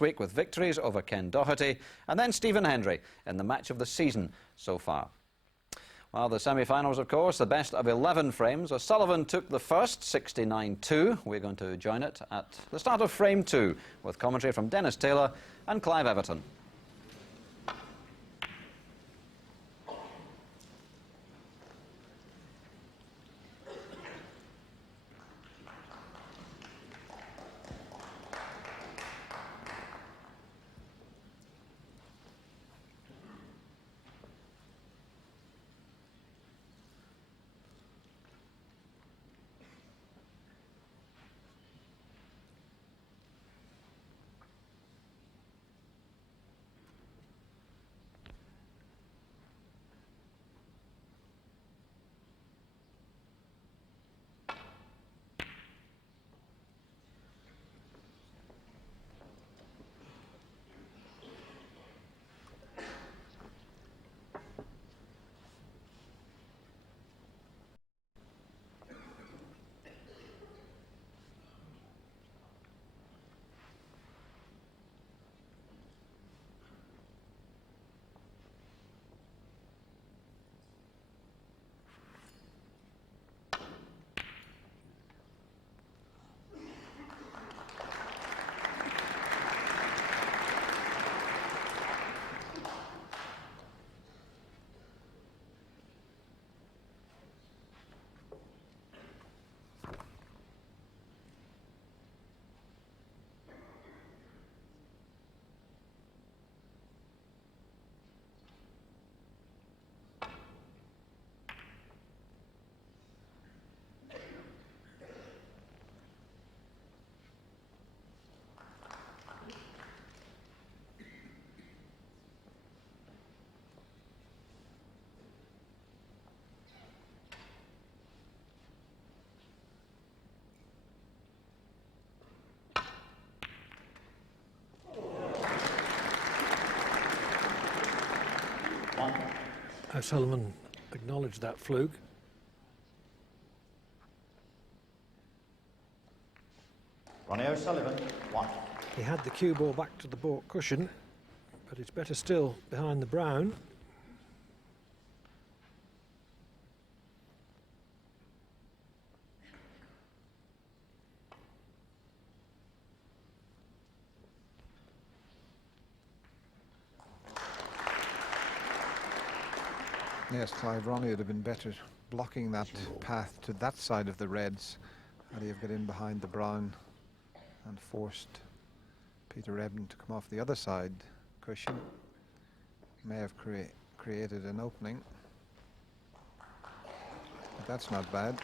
week with victories over Ken Doherty and then Stephen Hendry in the match of the season so far. Well, the semi-finals, of course, the best of 11 frames. O'Sullivan took the first, 69-2. We're going to join it at the start of frame 2 with commentary from Dennis Taylor and Clive Everton. O'Sullivan acknowledged that fluke. Ronnie O'Sullivan, 1. He had the cue ball back to the baulk cushion, but it's better still behind the brown. Yes, Clive, Ronnie would have been better blocking that path to that side of the reds, had he have got in behind the brown and forced Peter Ebdon to come off the other side cushion. May have created an opening, but that's not bad.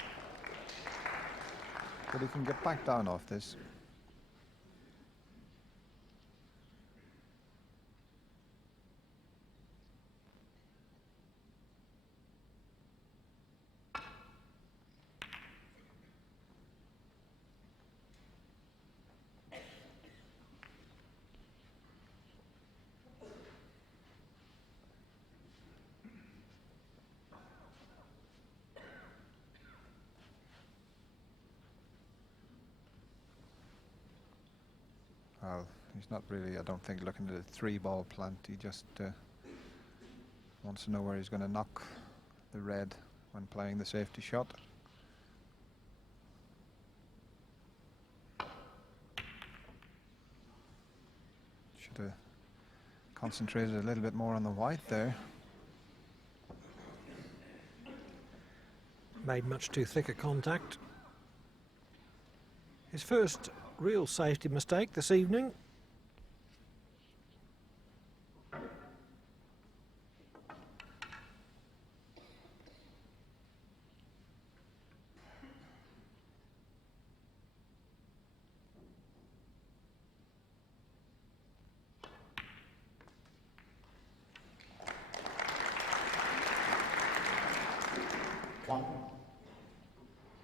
But he can get back down off this. Well, he's not really, I don't think, looking at a 3-ball plant. He just wants to know where he's going to knock the red when playing the safety shot. Should have concentrated a little bit more on the white there. Made much too thick a contact. His first real safety mistake this evening.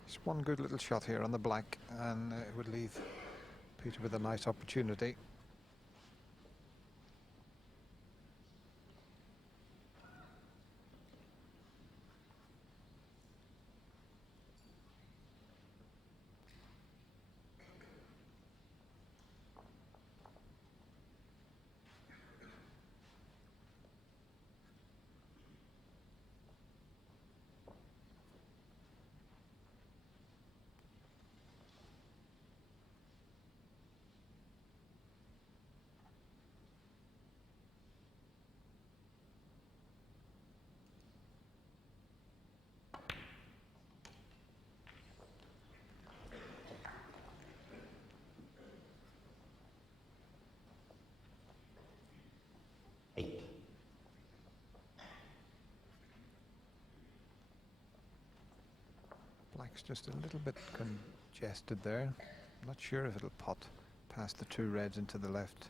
Just one good little shot here on the black, and it would leave Peter with a nice opportunity. Looks just a little bit congested there. Not sure if it'll pot past the two reds into the left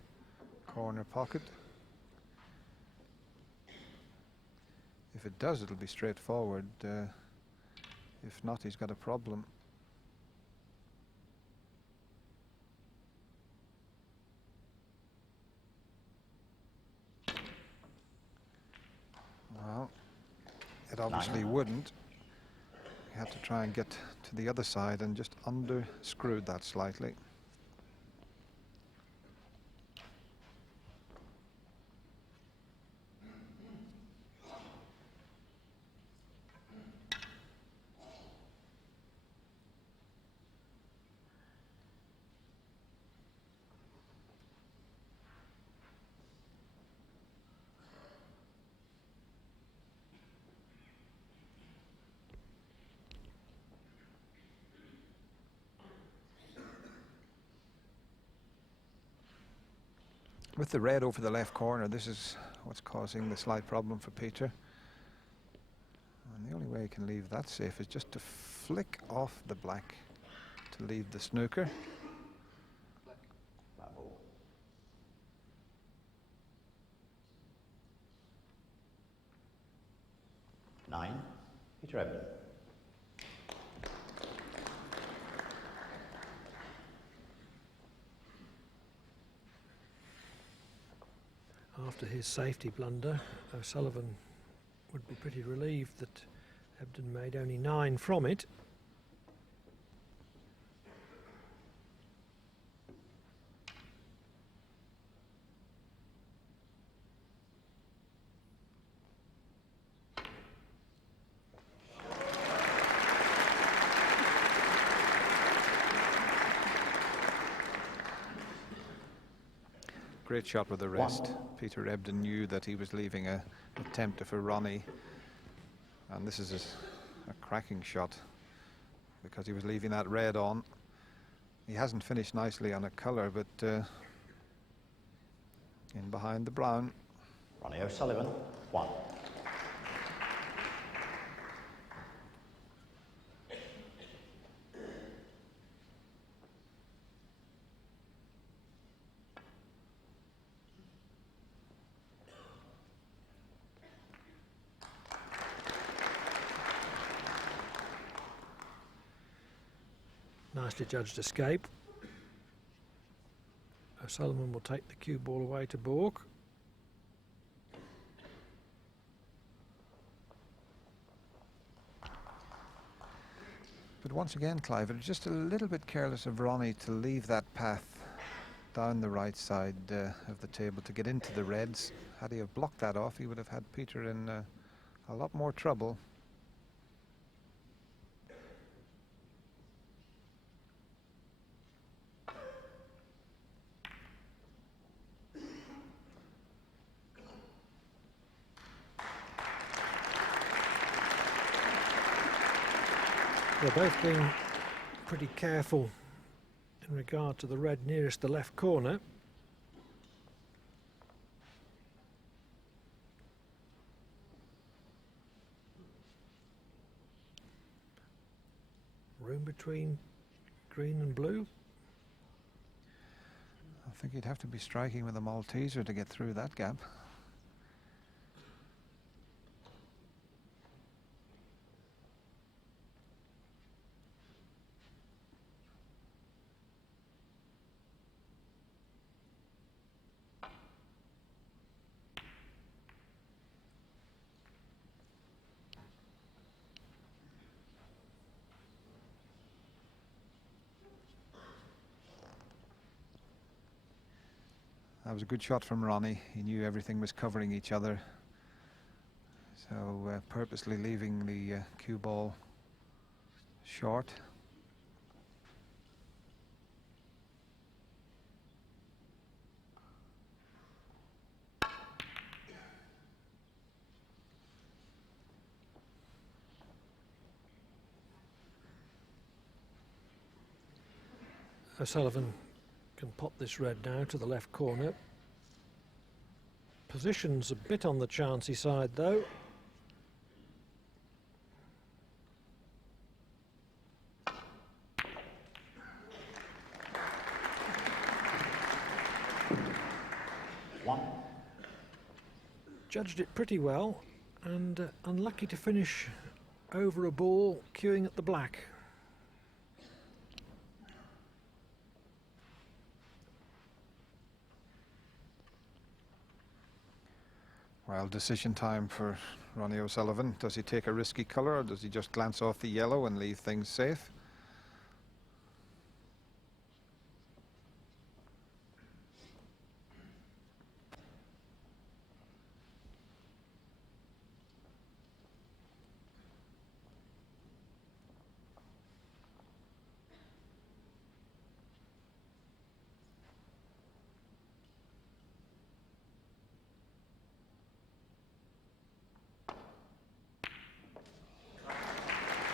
corner pocket. If it does, it'll be straightforward. If not, he's got a problem. Well, it obviously wouldn't. He had to try and get to the other side and just under-screwed that slightly. With the red over the left corner, this is what's causing the slight problem for Peter. And the only way he can leave that safe is just to flick off the black to leave the snooker. Black ball. 9, Peter Ebdon. After his safety blunder, O'Sullivan would be pretty relieved that Ebdon made only 9 from it. Great shot with the wrist. Peter Ebdon knew that he was leaving a tempter for Ronnie, and this is a cracking shot because he was leaving that red on. He hasn't finished nicely on a colour, but in behind the brown. Ronnie O'Sullivan, 1. Nicely judged escape. O'Sullivan will take the cue ball away to Bork. But once again, Clive, it was just a little bit careless of Ronnie to leave that path down the right side of the table to get into the reds. Had he have blocked that off, he would have had Peter in a lot more trouble. They're both being pretty careful in regard to the red nearest the left corner. Room between green and blue. I think he'd have to be striking with a Malteser to get through that gap. That was a good shot from Ronnie. He knew everything was covering each other. So purposely leaving the cue ball short. O'Sullivan can pop this red now to the left corner. Position's a bit on the chancy side though. 1. Judged it pretty well, and unlucky to finish over a ball queuing at the black. Well, decision time for Ronnie O'Sullivan. Does he take a risky colour, or does he just glance off the yellow and leave things safe?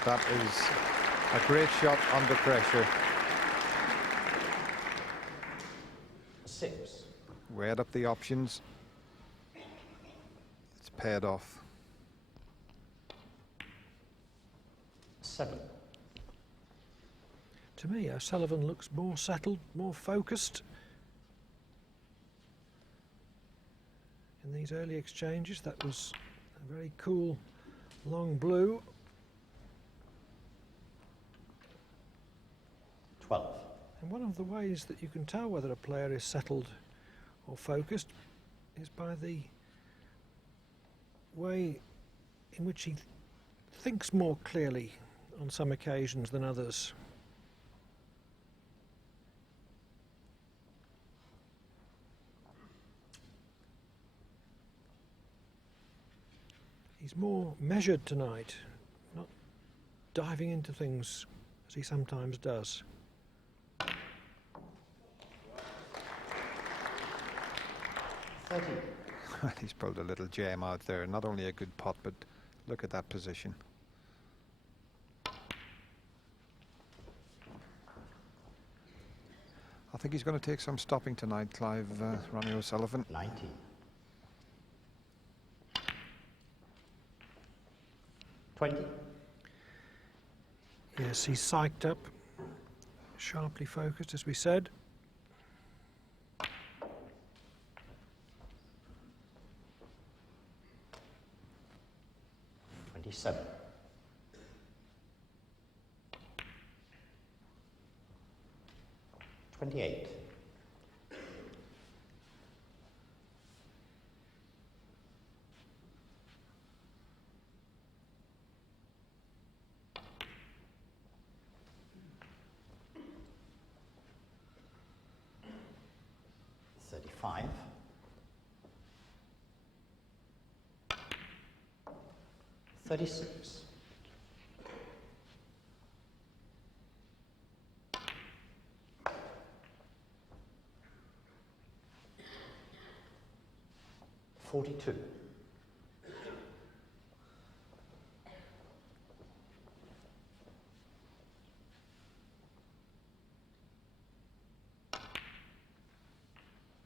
That is a great shot under pressure. 6. Weighed up the options. It's paid off. 7. To me, O'Sullivan looks more settled, more focused in these early exchanges. That was a very cool long blue. 12. And one of the ways that you can tell whether a player is settled or focused is by the way in which he thinks more clearly on some occasions than others. He's more measured tonight, not diving into things as he sometimes does. 13. He's pulled a little gem out there. Not only a good putt, but look at that position. I think he's going to take some stopping tonight, Clive, Ronnie O'Sullivan. 19. 20. Yes, he's psyched up, sharply focused, as we said. 27. 28. 35. 36. 42.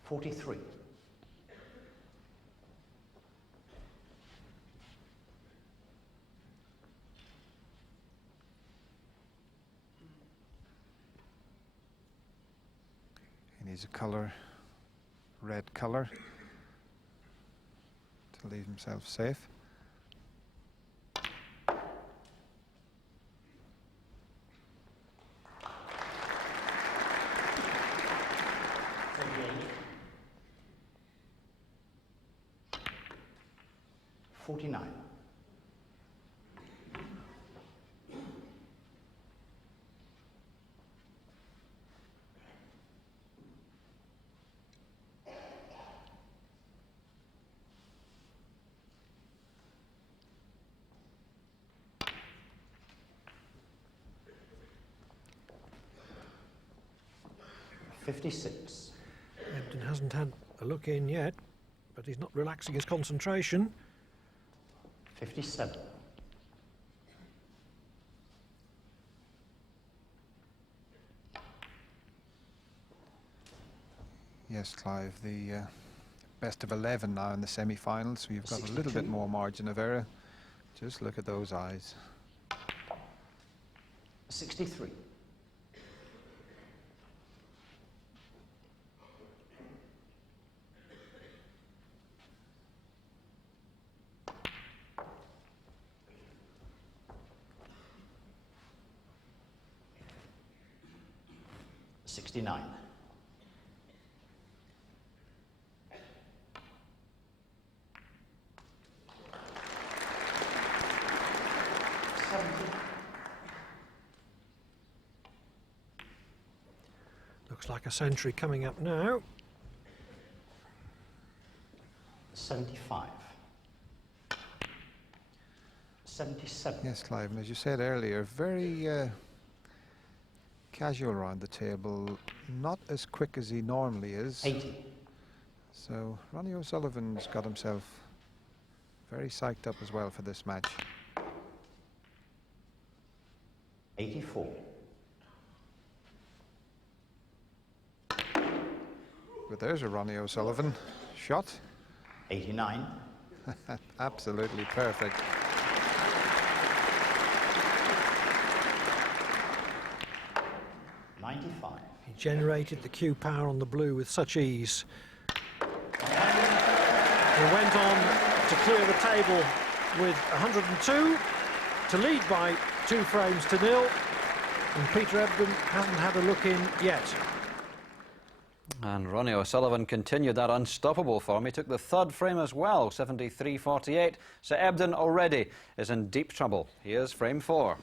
43. He needs a colour, red colour, to leave himself safe. $49. 56. Ebdon hasn't had a look in yet, but he's not relaxing his concentration. 57. Yes, Clive, the best of 11 now in the semi-finals, so you've got a little bit more margin of error. Just look at those eyes. 69. 70. Looks like a century coming up now. 75. 77. Yes, Clive, and as you said earlier, very casual around the table, not as quick as he normally is. 80. So Ronnie O'Sullivan's got himself very psyched up as well for this match. 84. But there's a Ronnie O'Sullivan shot. 89. Absolutely perfect. He generated the cue power on the blue with such ease. He went on to clear the table with 102 to lead by 2 frames to 0, and Peter Ebdon hasn't had a look in yet. And Ronnie O'Sullivan continued that unstoppable form. He took the 3rd frame as well, 73.48. So Ebdon already is in deep trouble. Here's frame 4.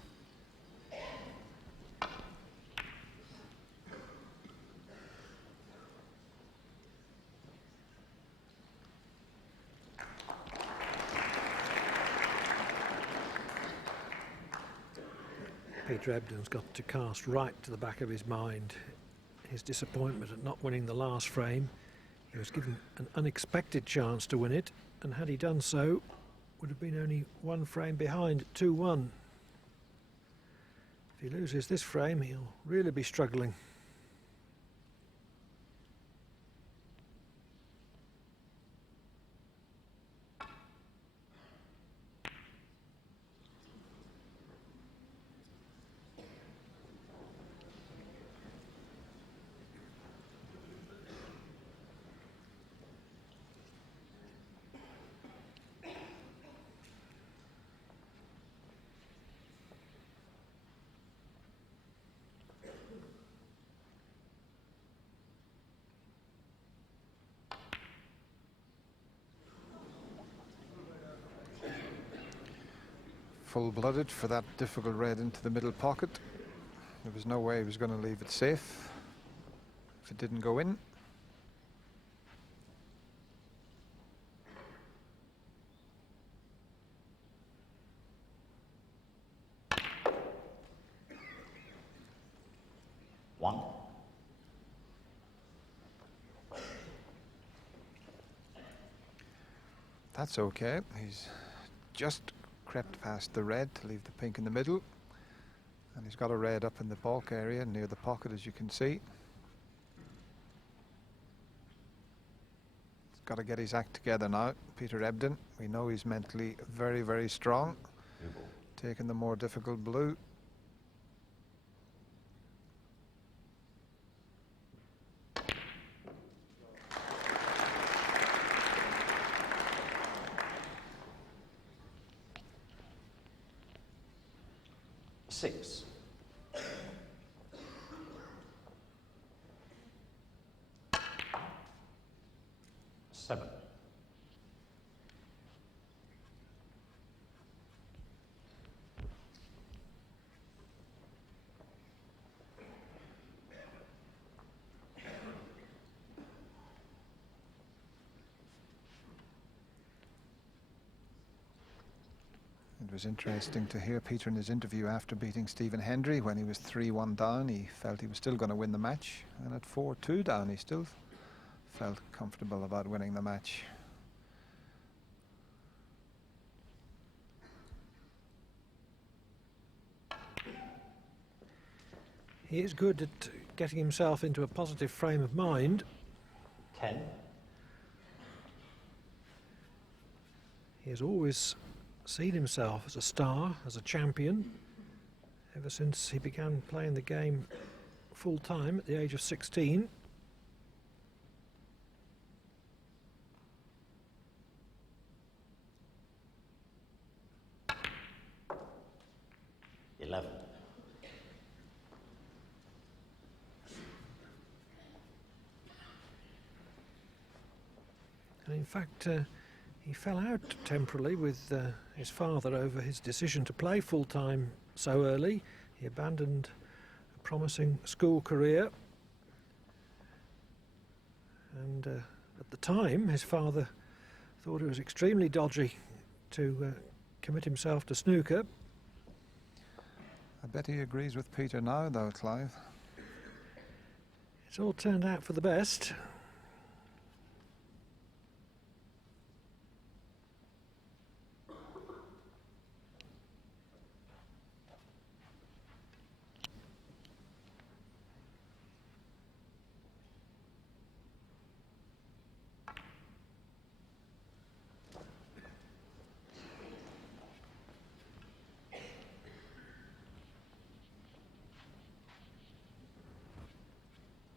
Peter Ebdon's got to cast right to the back of his mind his disappointment at not winning the last frame. He was given an unexpected chance to win it, and had he done so, would have been only 1 frame behind at 2-1. If he loses this frame, he'll really be struggling. Full-blooded for that difficult red into the middle pocket. There was no way he was going to leave it safe if it didn't go in. One. That's okay. He's just crept past the red to leave the pink in the middle, and he's got a red up in the bulk area near the pocket, as you can see. He's got to get his act together now, Peter Ebdon. We know he's mentally very, very strong, taking the more difficult blue. Six. 7. 'It was interesting to hear Peter in his interview after beating Stephen Hendry. When he was 3-1 down, he felt he was still going to win the match, and at 4-2 down, he still felt comfortable about winning the match. He is good at getting himself into a positive frame of mind. 10. He has always seen himself as a star, as a champion, ever since he began playing the game full time at the age of 16. 11. And in fact, he fell out temporarily with his father over his decision to play full-time so early. He abandoned a promising school career. And at the time, his father thought it was extremely dodgy to commit himself to snooker. I bet he agrees with Peter now, though, Clive. It's all turned out for the best.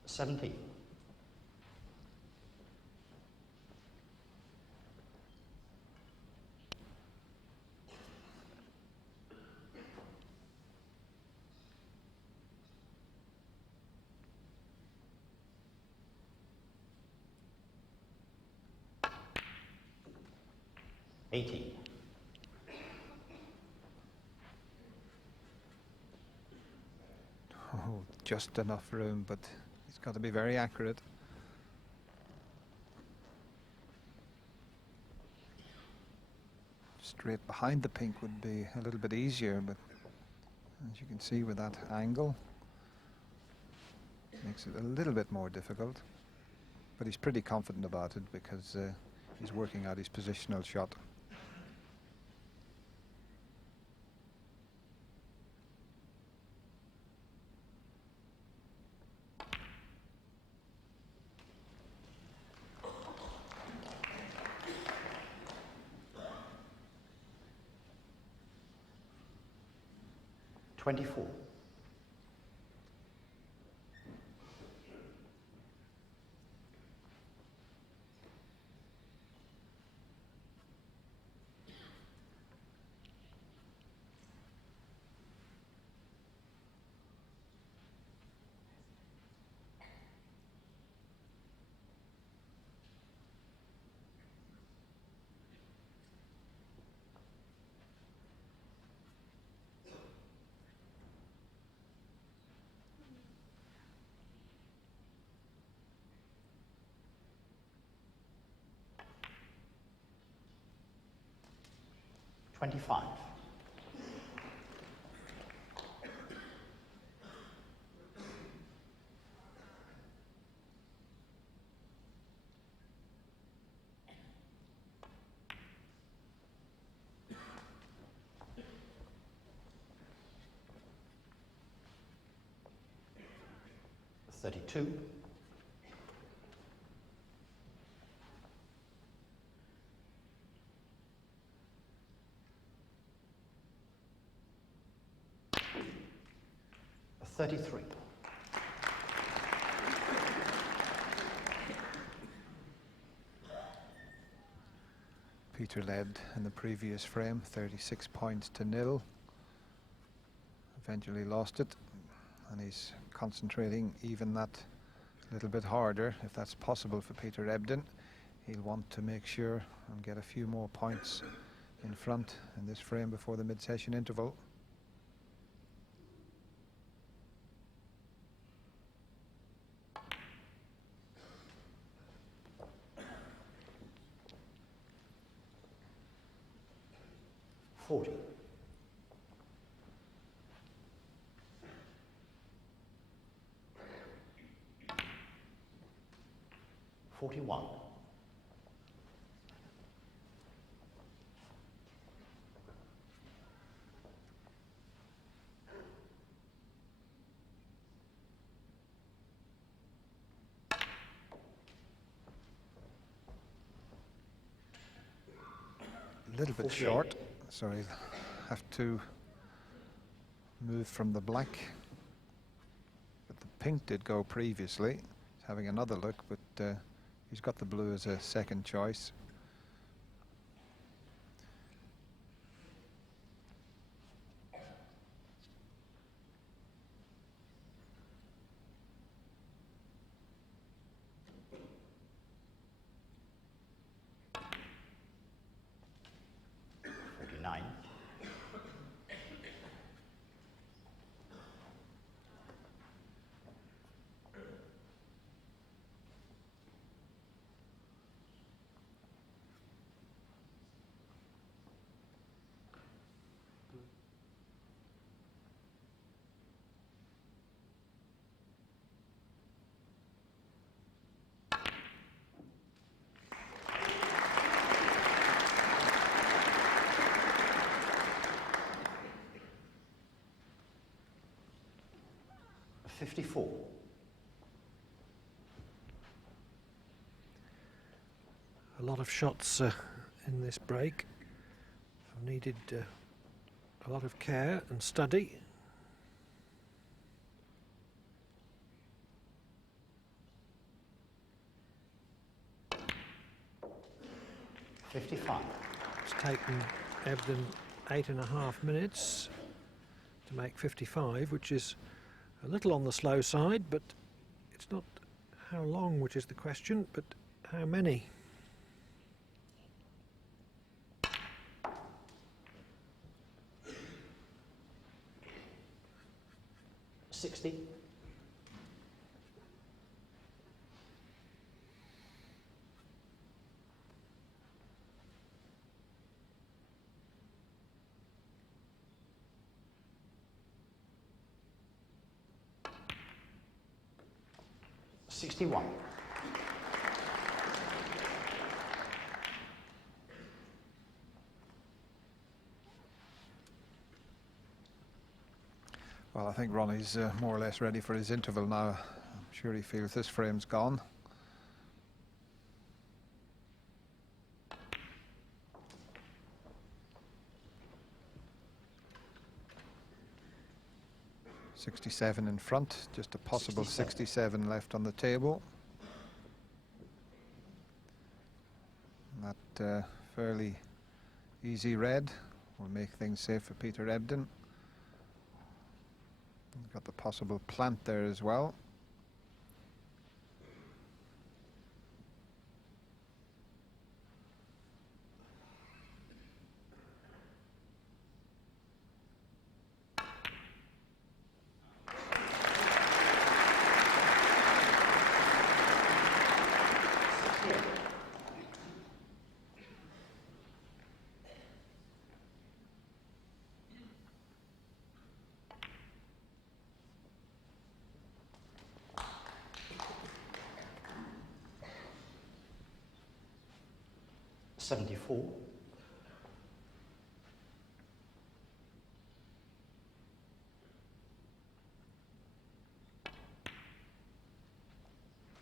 $17. 18. Oh, just enough room, but he's got to be very accurate. Straight behind the pink would be a little bit easier, but as you can see with that angle, makes it a little bit more difficult. But he's pretty confident about it because he's working out his positional shot. $24. 25. 32. 33. Peter led in the previous frame, 36 points to nil. Eventually lost it, and he's concentrating even that a little bit harder, if that's possible for Peter Ebdon. He'll want to make sure and get a few more points in front in this frame before the mid-session interval. $40. 41. A little bit 48. short. Sorry, have to move from the black. But the pink did go previously. He's having another look, but he's got the blue as a second choice. 54. A lot of shots in this break have needed a lot of care and study. 55. It's taken Ebdon 8.5 minutes to make 55, which is a little on the slow side, but it's not how long which is the question, but how many. $60. 61. Well, I think Ronnie's more or less ready for his interval now. I'm sure he feels this frame's gone. .67 in front, just a possible 67 left on the table. That fairly easy red will make things safe for Peter Ebdon. Got the possible plant there as well. $74.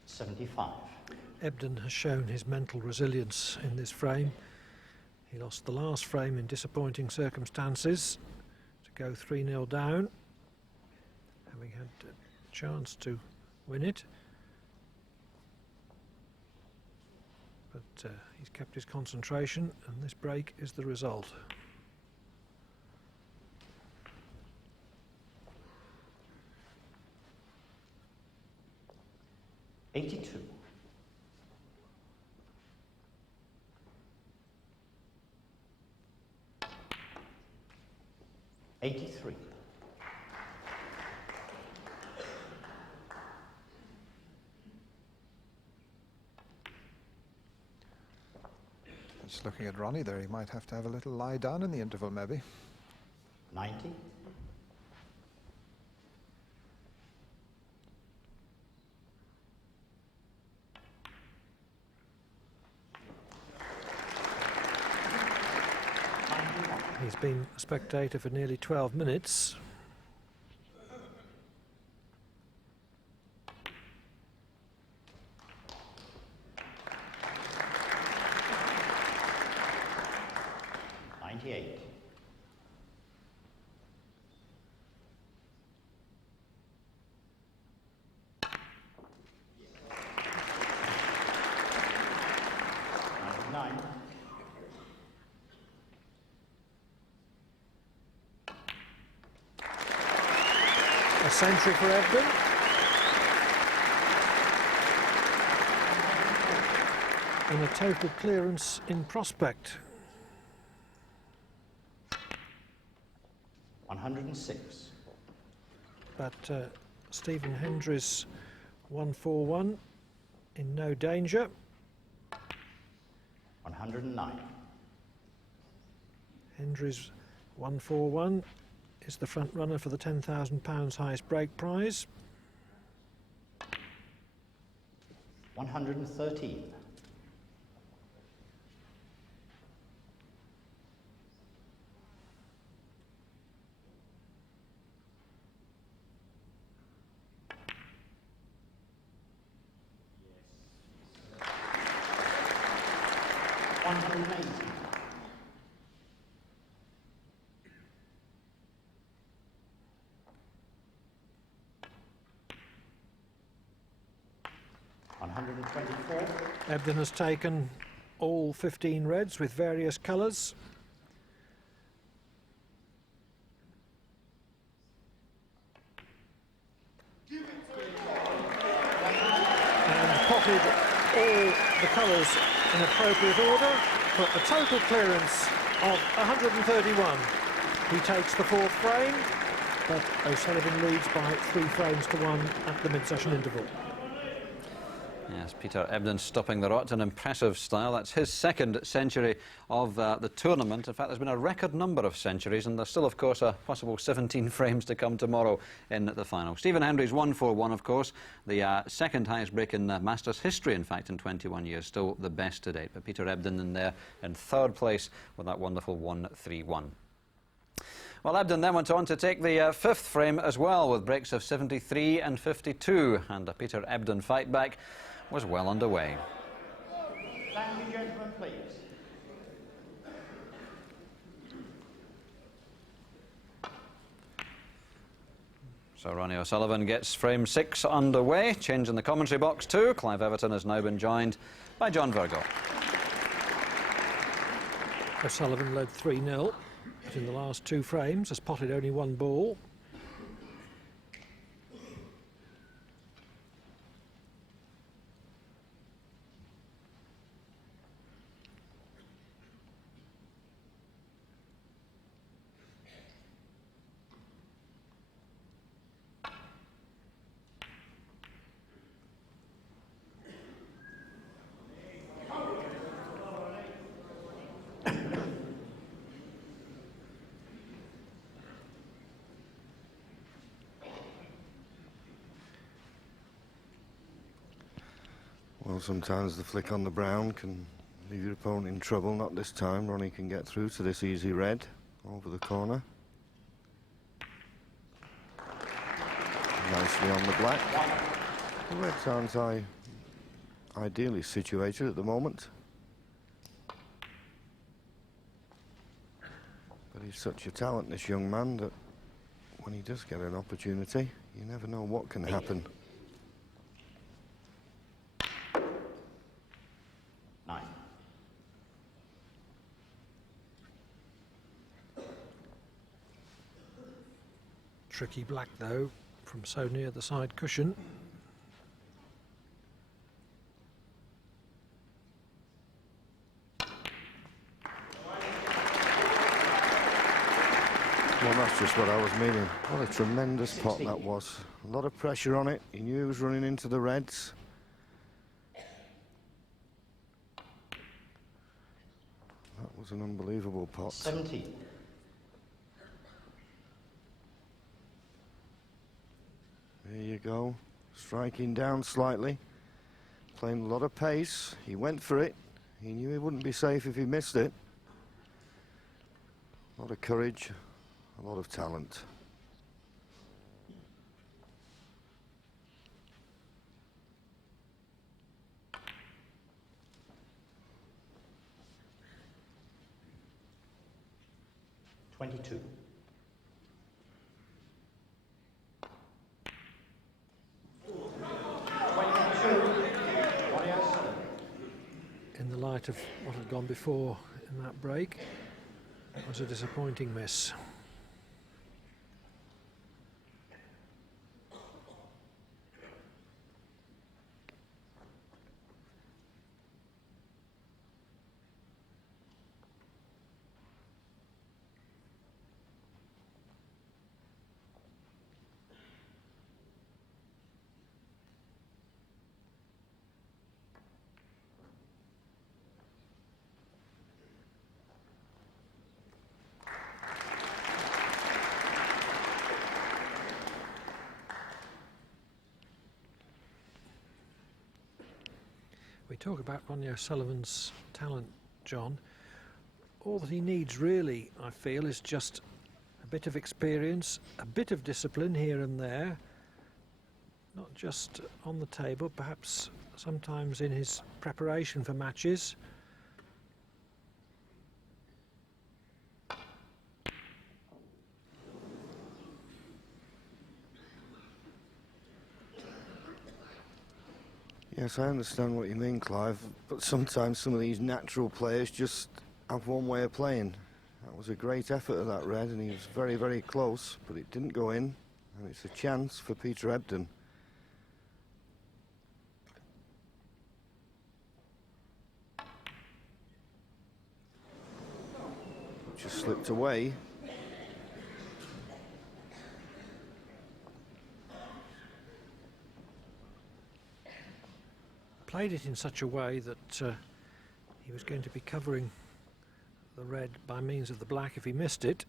75. Ebdon has shown his mental resilience in this frame. He lost the last frame in disappointing circumstances to go 3-0 down, having had a chance to win it. But he's kept his concentration, and this break is the result. $82. 83. Just looking at Ronnie there, he might have to have a little lie down in the interval maybe. 90. He's been a spectator for nearly 12 minutes. $98. 99. A century for Ebdon. And a total clearance in prospect. 106. But Stephen Hendry's 141 in no danger. 109. Hendry's 141 is the front runner for the £10,000 highest break prize. 113. 180. Ebdon has taken all 15 reds with various colours. And potted all the colours in appropriate order for a total clearance of 131. He takes the fourth frame, but O'Sullivan leads by 3 frames to 1 at the mid-session interval. Yes, Peter Ebdon stopping the rot in impressive style. That's his second century of the tournament. In fact, there's been a record number of centuries, and there's still, of course, a possible 17 frames to come tomorrow in the final. Stephen Hendry's 141, of course, the second highest break in Masters history, in fact, in 21 years. Still the best to date. But Peter Ebdon in there in third place with that wonderful 131. Well, Ebdon then went on to take the fifth frame as well, with breaks of 73 and 52, and a Peter Ebdon fight back was well underway. Stand you gentlemen, please. So Ronnie O'Sullivan gets frame 6 underway. Change in the commentary box too. Clive Everton has now been joined by John Virgo. O'Sullivan led 3-0, but in the last 2 frames has potted only 1 ball. Well, sometimes the flick on the brown can leave your opponent in trouble. Not this time. Ronnie can get through to this easy red over the corner. Nicely on the black. The reds aren't ideally situated at the moment. But he's such a talent, this young man, that when he does get an opportunity, you never know what can happen. 9. Tricky black, though, from so near the side cushion. Well, that's just what I was meaning. What a tremendous pot that was. A lot of pressure on it. He knew he was running into the reds. That was an unbelievable pot. 70. There you go. Striking down slightly. Playing a lot of pace. He went for it. He knew he wouldn't be safe if he missed it. A lot of courage. A lot of talent. $22. In the light of what had gone before in that break, it was a disappointing miss. We talk about Ronnie O'Sullivan's talent, John. All that he needs really, I feel, is just a bit of experience, a bit of discipline here and there, not just on the table, perhaps sometimes in his preparation for matches. Yes, I understand what you mean, Clive, but sometimes some of these natural players just have one way of playing. That was a great effort of that red, and he was very, very close, but it didn't go in, and it's a chance for Peter Ebdon. Just slipped away. Played it in such a way that he was going to be covering the red by means of the black if he missed it.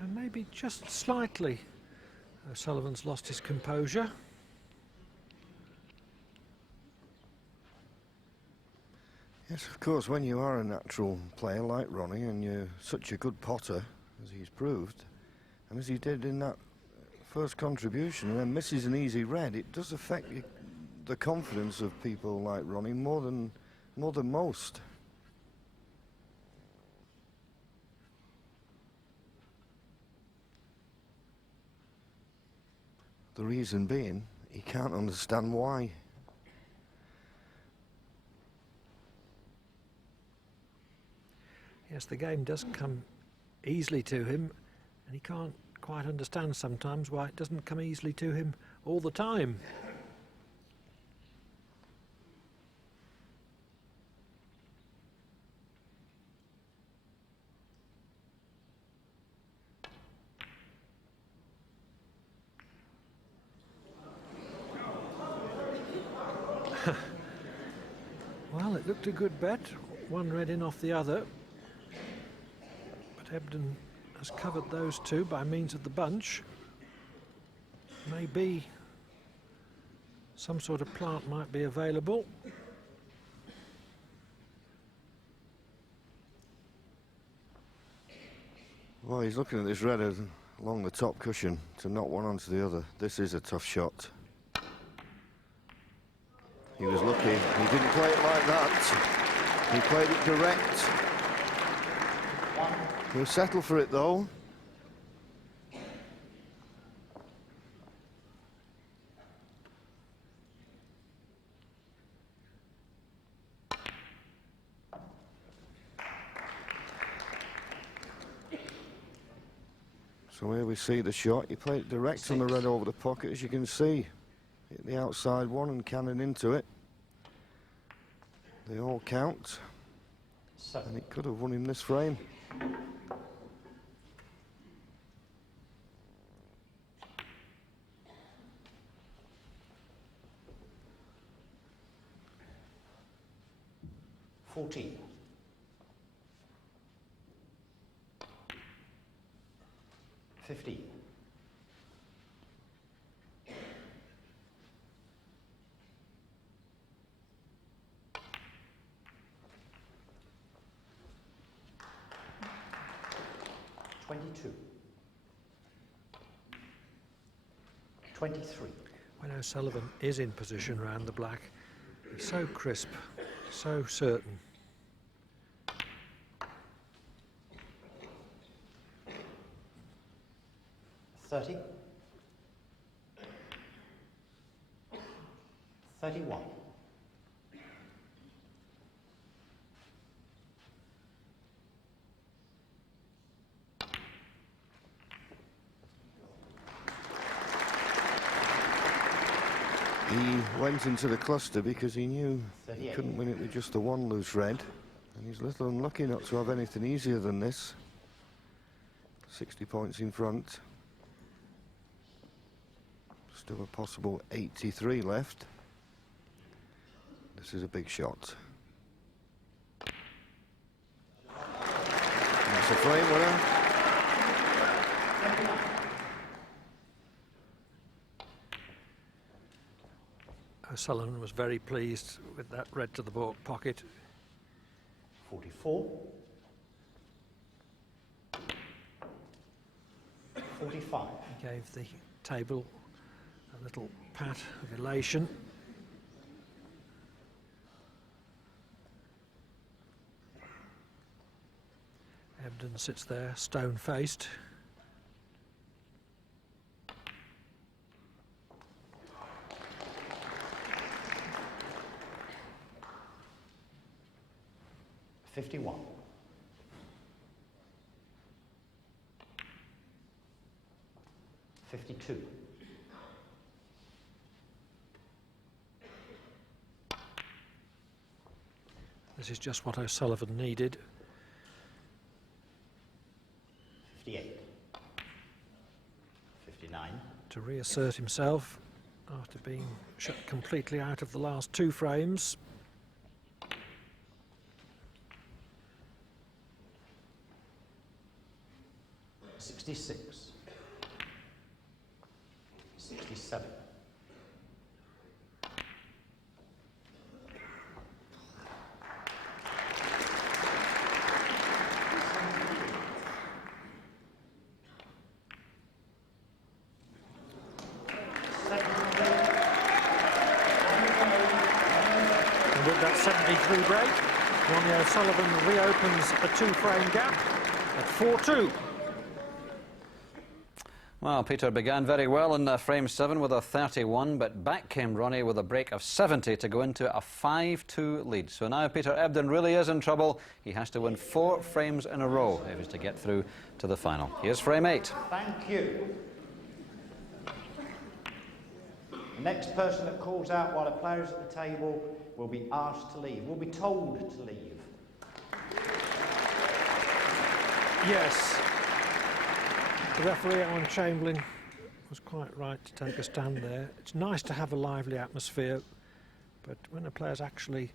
And maybe just slightly O'Sullivan's lost his composure. Yes, of course, when you are a natural player like Ronnie and you're such a good potter, as he's proved, and as he did in that first contribution, and then misses an easy red, it does affect the confidence of people like Ronnie more than most. The reason being, he can't understand why. Yes, the game does come easily to him, and he can't quite understand sometimes why it doesn't come easily to him all the time. Well, it looked a good bet, one red in off the other. Ebdon has covered those two by means of the bunch. Maybe some sort of plant might be available. Well, he's looking at this red along the top cushion to knock one onto the other. This is a tough shot. He was lucky. He didn't play it like that. He played it direct. He'll settle for it, though. So here we see the shot. He played it direct on the red over the pocket, as you can see. Hit the outside one and cannon into it. They all count. And it could have won him this frame. $14. 15. 22. 23. When O'Sullivan is in position round the black, he's so crisp, so certain. 30. 31. He went into the cluster because he knew he 38. couldn't win it with just the one loose red. And he's a little unlucky not to have anything easier than this. 60 points in front. Still a possible 83 left. This is a big shot. That's a frame winner. O'Sullivan was very pleased with that red to the pocket. 44. 45. He gave the table a little pat of elation. Ebdon sits there, stone-faced. $51. $52. This is just what O'Sullivan needed. 58. 59. To reassert himself after being shut completely out of the last 2 frames. $66. 67. And with that 73 break, Ronnie O'Sullivan reopens a 2-frame gap at 4-2. Well, Peter began very well in frame 7 with a 31, but back came Ronnie with a break of 70 to go into a 5-2 lead. So now Peter Ebdon really is in trouble. He has to win 4 frames in a row if he's to get through to the final. Here's frame 8. Thank you. The next person that calls out while a player is at the table will be asked to leave, will be told to leave. Yes. The referee, Alan Chamberlain, was quite right to take a stand there. It's nice to have a lively atmosphere, but when a player's actually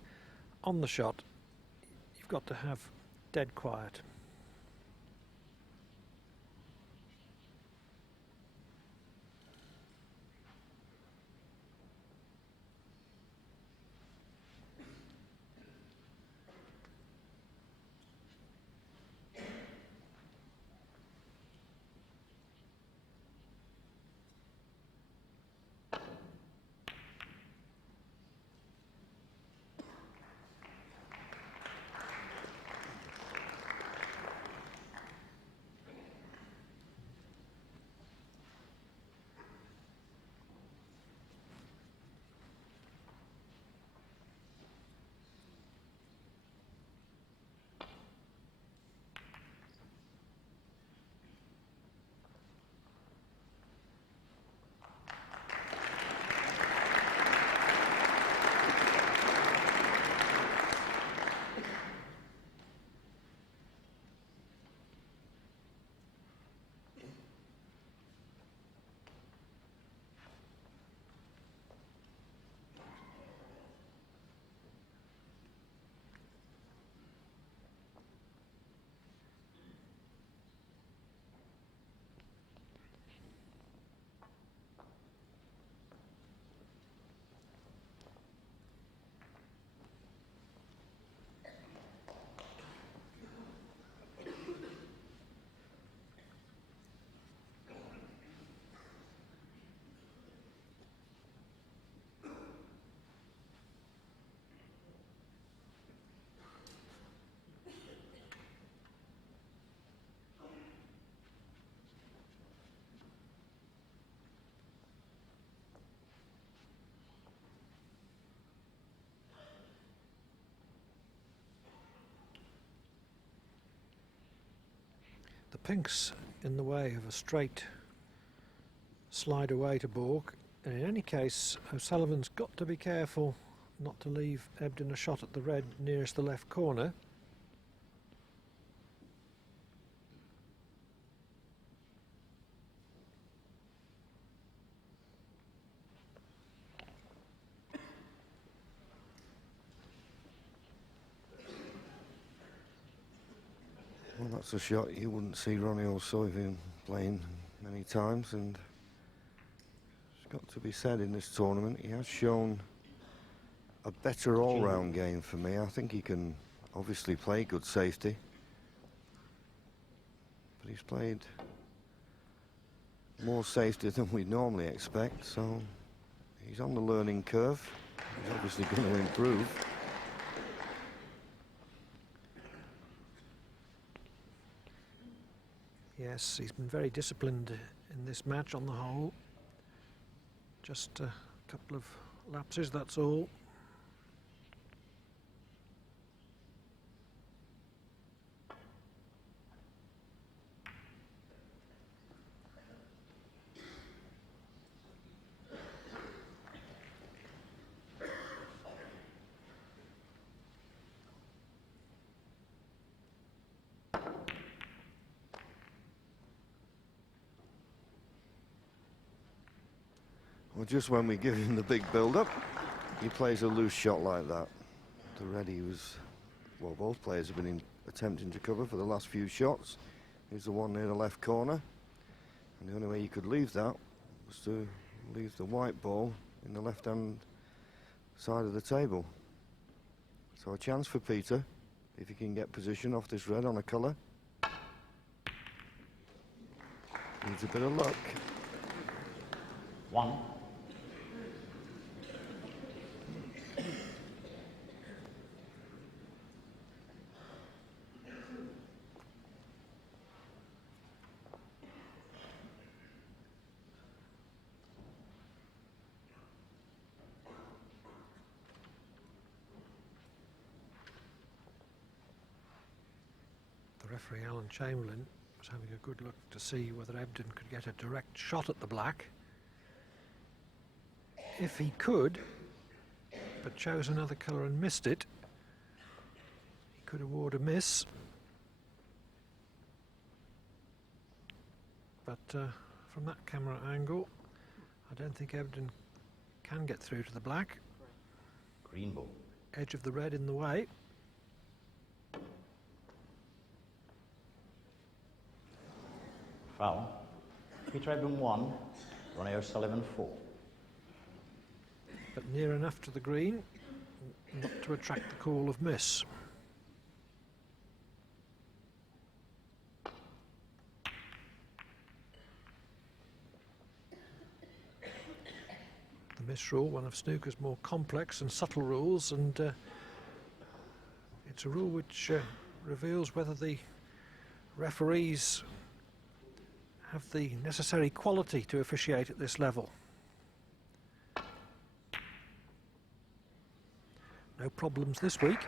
on the shot, you've got to have dead quiet. The pink's in the way of a straight slide away to baulk, and in any case O'Sullivan's got to be careful not to leave Ebdon a shot at the red nearest the left corner. Well, that's a shot you wouldn't see Ronnie O'Sullivan playing many times, and it's got to be said in this tournament he has shown a better all-round game for me. I think he can obviously play good safety, but he's played more safety than we'd normally expect, so he's on the learning curve. He's obviously going to improve. Yes, he's been very disciplined in this match on the whole. Just a couple of lapses, that's all. Well, just when we give him the big build-up, he plays a loose shot like that. The ready was, well, both players have been attempting to cover for the last few shots. Here's the one near the left corner. And the only way you could leave that was to leave the white ball in the left-hand side of the table. So a chance for Peter, if he can get position off this red on a colour. Needs a bit of luck. 1. The referee, Alan Chamberlain, was having a good look to see whether Ebdon could get a direct shot at the black. If he could, but chose another colour and missed it, he could award a miss. But from that camera angle, I don't think Ebdon can get through to the black. Green ball. Edge of the red in the way. Foul. Peter Ebdon 1, Ronnie O'Sullivan 4. But near enough to the green not to attract the call of miss. The miss rule, one of snooker's more complex and subtle rules, and it's a rule which reveals whether the referees have the necessary quality to officiate at this level. No problems this week.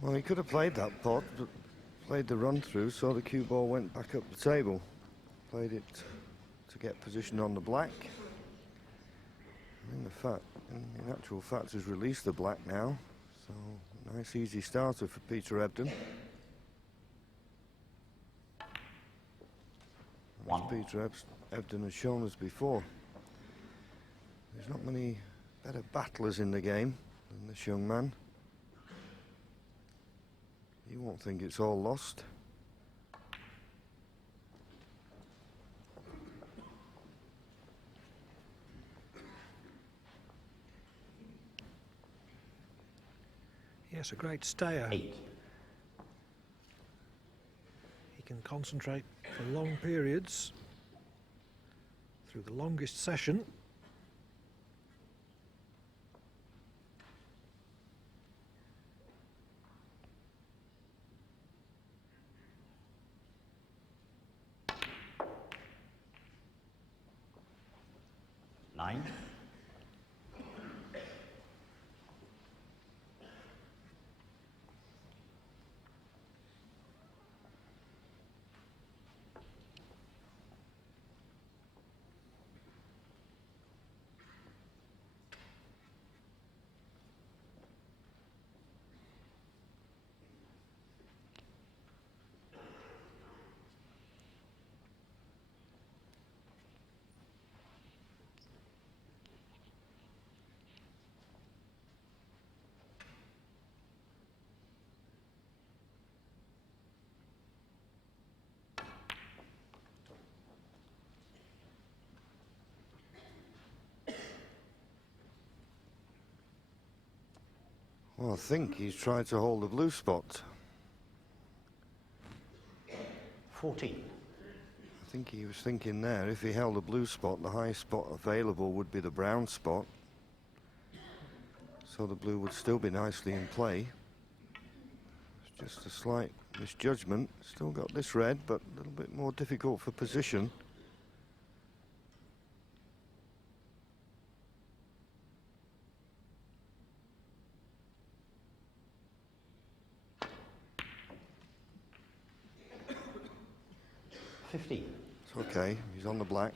Well, he could have played that pot, but played the run through, so the cue ball went back up the table. Played it to get position on the black. In actual fact, has released the black now. So, nice easy starter for Peter Ebdon. As Peter Ebdon has shown us before, there's not many better battlers in the game than this young man. You won't think it's all lost. Yes, a great stayer. 8. He can concentrate for long periods through the longest session. Nine. Well, I think he's tried to hold the blue spot. 14. I think he was thinking there, if he held the blue spot, the highest spot available would be the brown spot. So the blue would still be nicely in play. It's just a slight misjudgment. Still got this red, but a little bit more difficult for position. It's okay, he's on the black.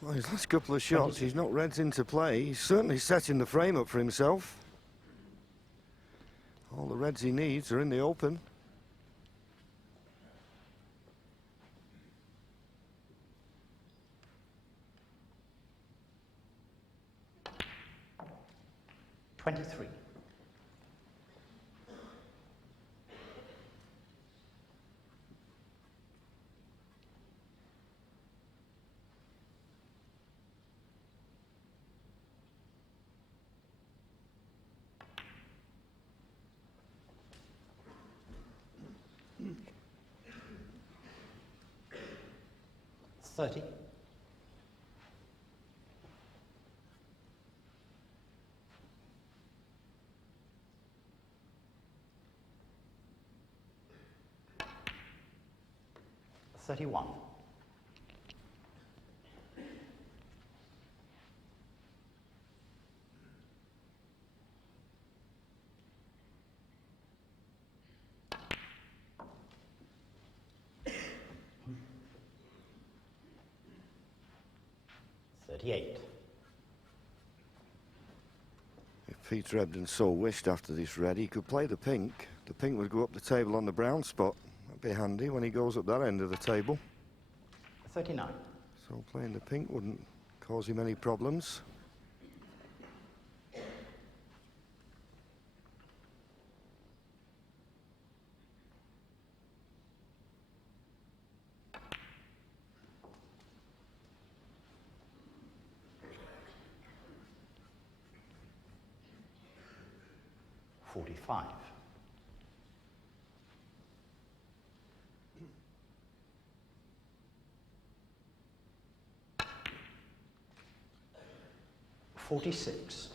Well, his last couple of shots, he's not reds into play. He's certainly setting the frame up for himself. All the reds he needs are in the open. .23. .30. .31. .38. If Peter Ebdon so wished after this red, he could play the pink. The pink would go up the table on the brown spot. That'd be handy when he goes up that end of the table. 39. So playing the pink wouldn't cause him any problems. .45. .46.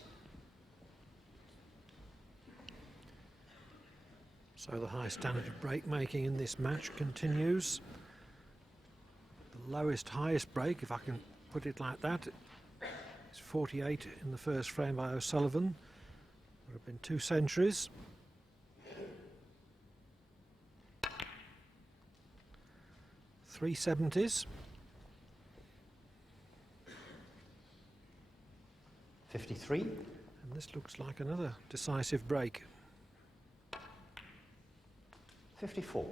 So the high standard of break making in this match continues. The lowest highest break, if I can put it like that, is 48 in the first frame by O'Sullivan. There have been 2 centuries. Three 70s. 53. And this looks like another decisive break. 54.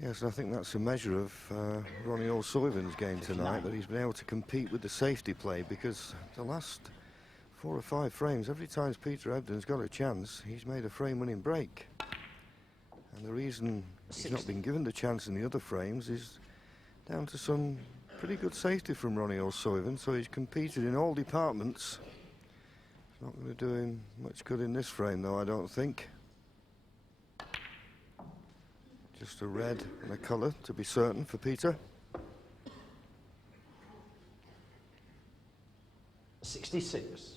Yes, I think that's a measure of Ronnie O'Sullivan's game tonight, that he's been able to compete with the safety play, because the last 4 or 5 frames, every time Peter Ebdon's got a chance, he's made a frame-winning break. And the reason he's not been given the chance in the other frames is down to some pretty good safety from Ronnie O'Sullivan, so he's competed in all departments. It's not going to do him much good in this frame, though, I don't think. Just a red and a colour, to be certain, for Peter. 66.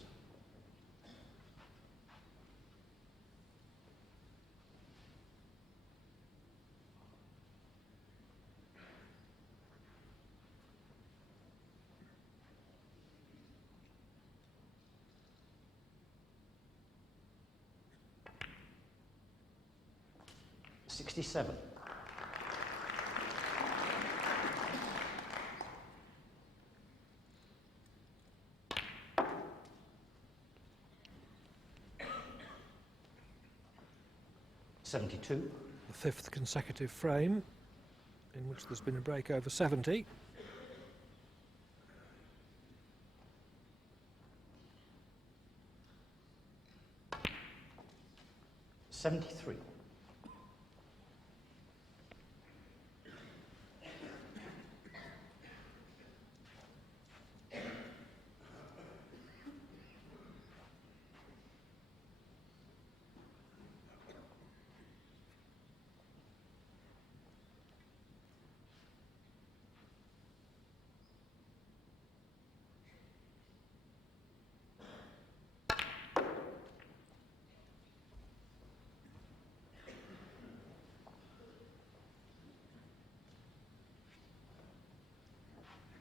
67. '72. The fifth consecutive frame in which there's been a break over 70. '73.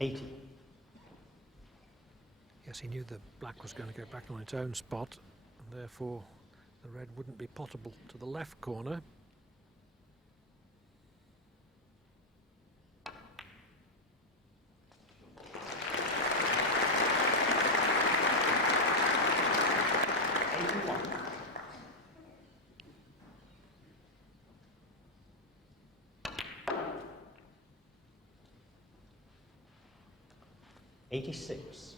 '80. Yes, he knew the black was going to go back on its own spot, and therefore the red wouldn't be potable to the left corner. '86.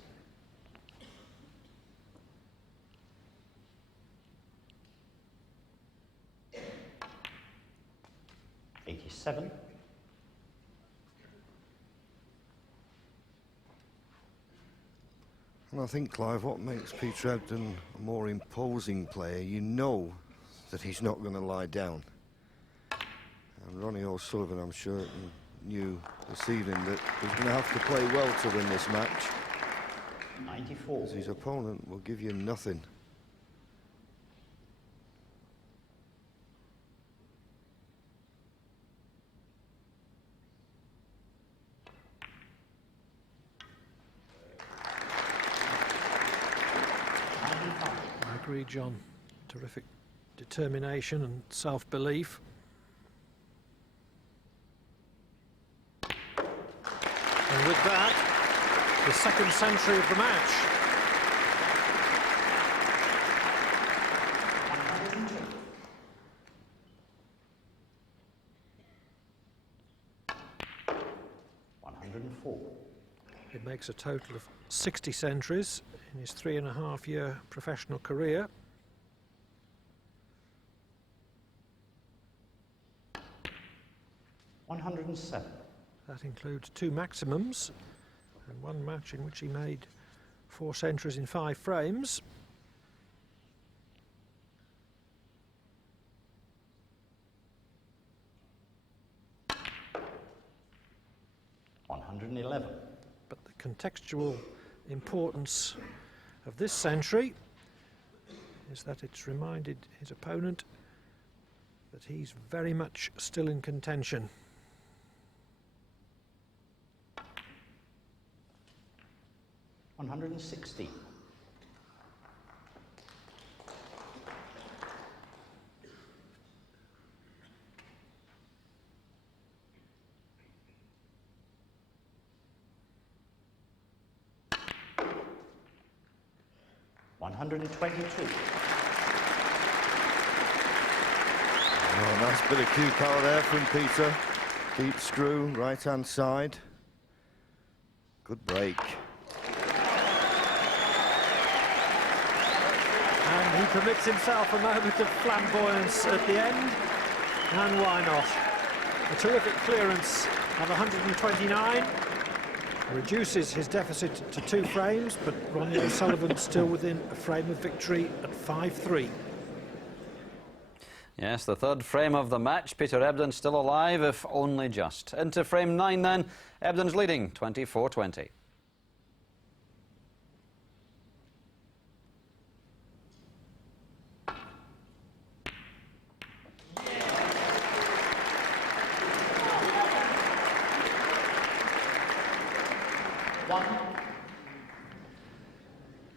'87. And I think, Clive, what makes Peter Ebdon a more imposing player, you know that he's not going to lie down. And Ronnie O'Sullivan, I'm sure, knew this evening that he's going to have to play well to win this match. 94. Because his opponent will give you nothing. I agree, John. Terrific determination and self-belief. And with that, the second century of the match. 104. It makes a total of 60 centuries in his 3.5-year professional career. '107. That includes 2 maximums and 1 match in which he made 4 centuries in 5 frames. '111. But the contextual importance of this century is that it's reminded his opponent that he's very much still in contention. '116. '122. Oh, nice bit of cue power there from Peter. Deep screw, right-hand side. Good break. And he permits himself a moment of flamboyance at the end. And why not? A terrific clearance of 129. Reduces his deficit to 2 frames, but Ronnie O'Sullivan still within a frame of victory at 5-3. Yes, the third frame of the match. Peter Ebdon still alive, if only just. Into frame 9 then. Ebdon's leading 24-20.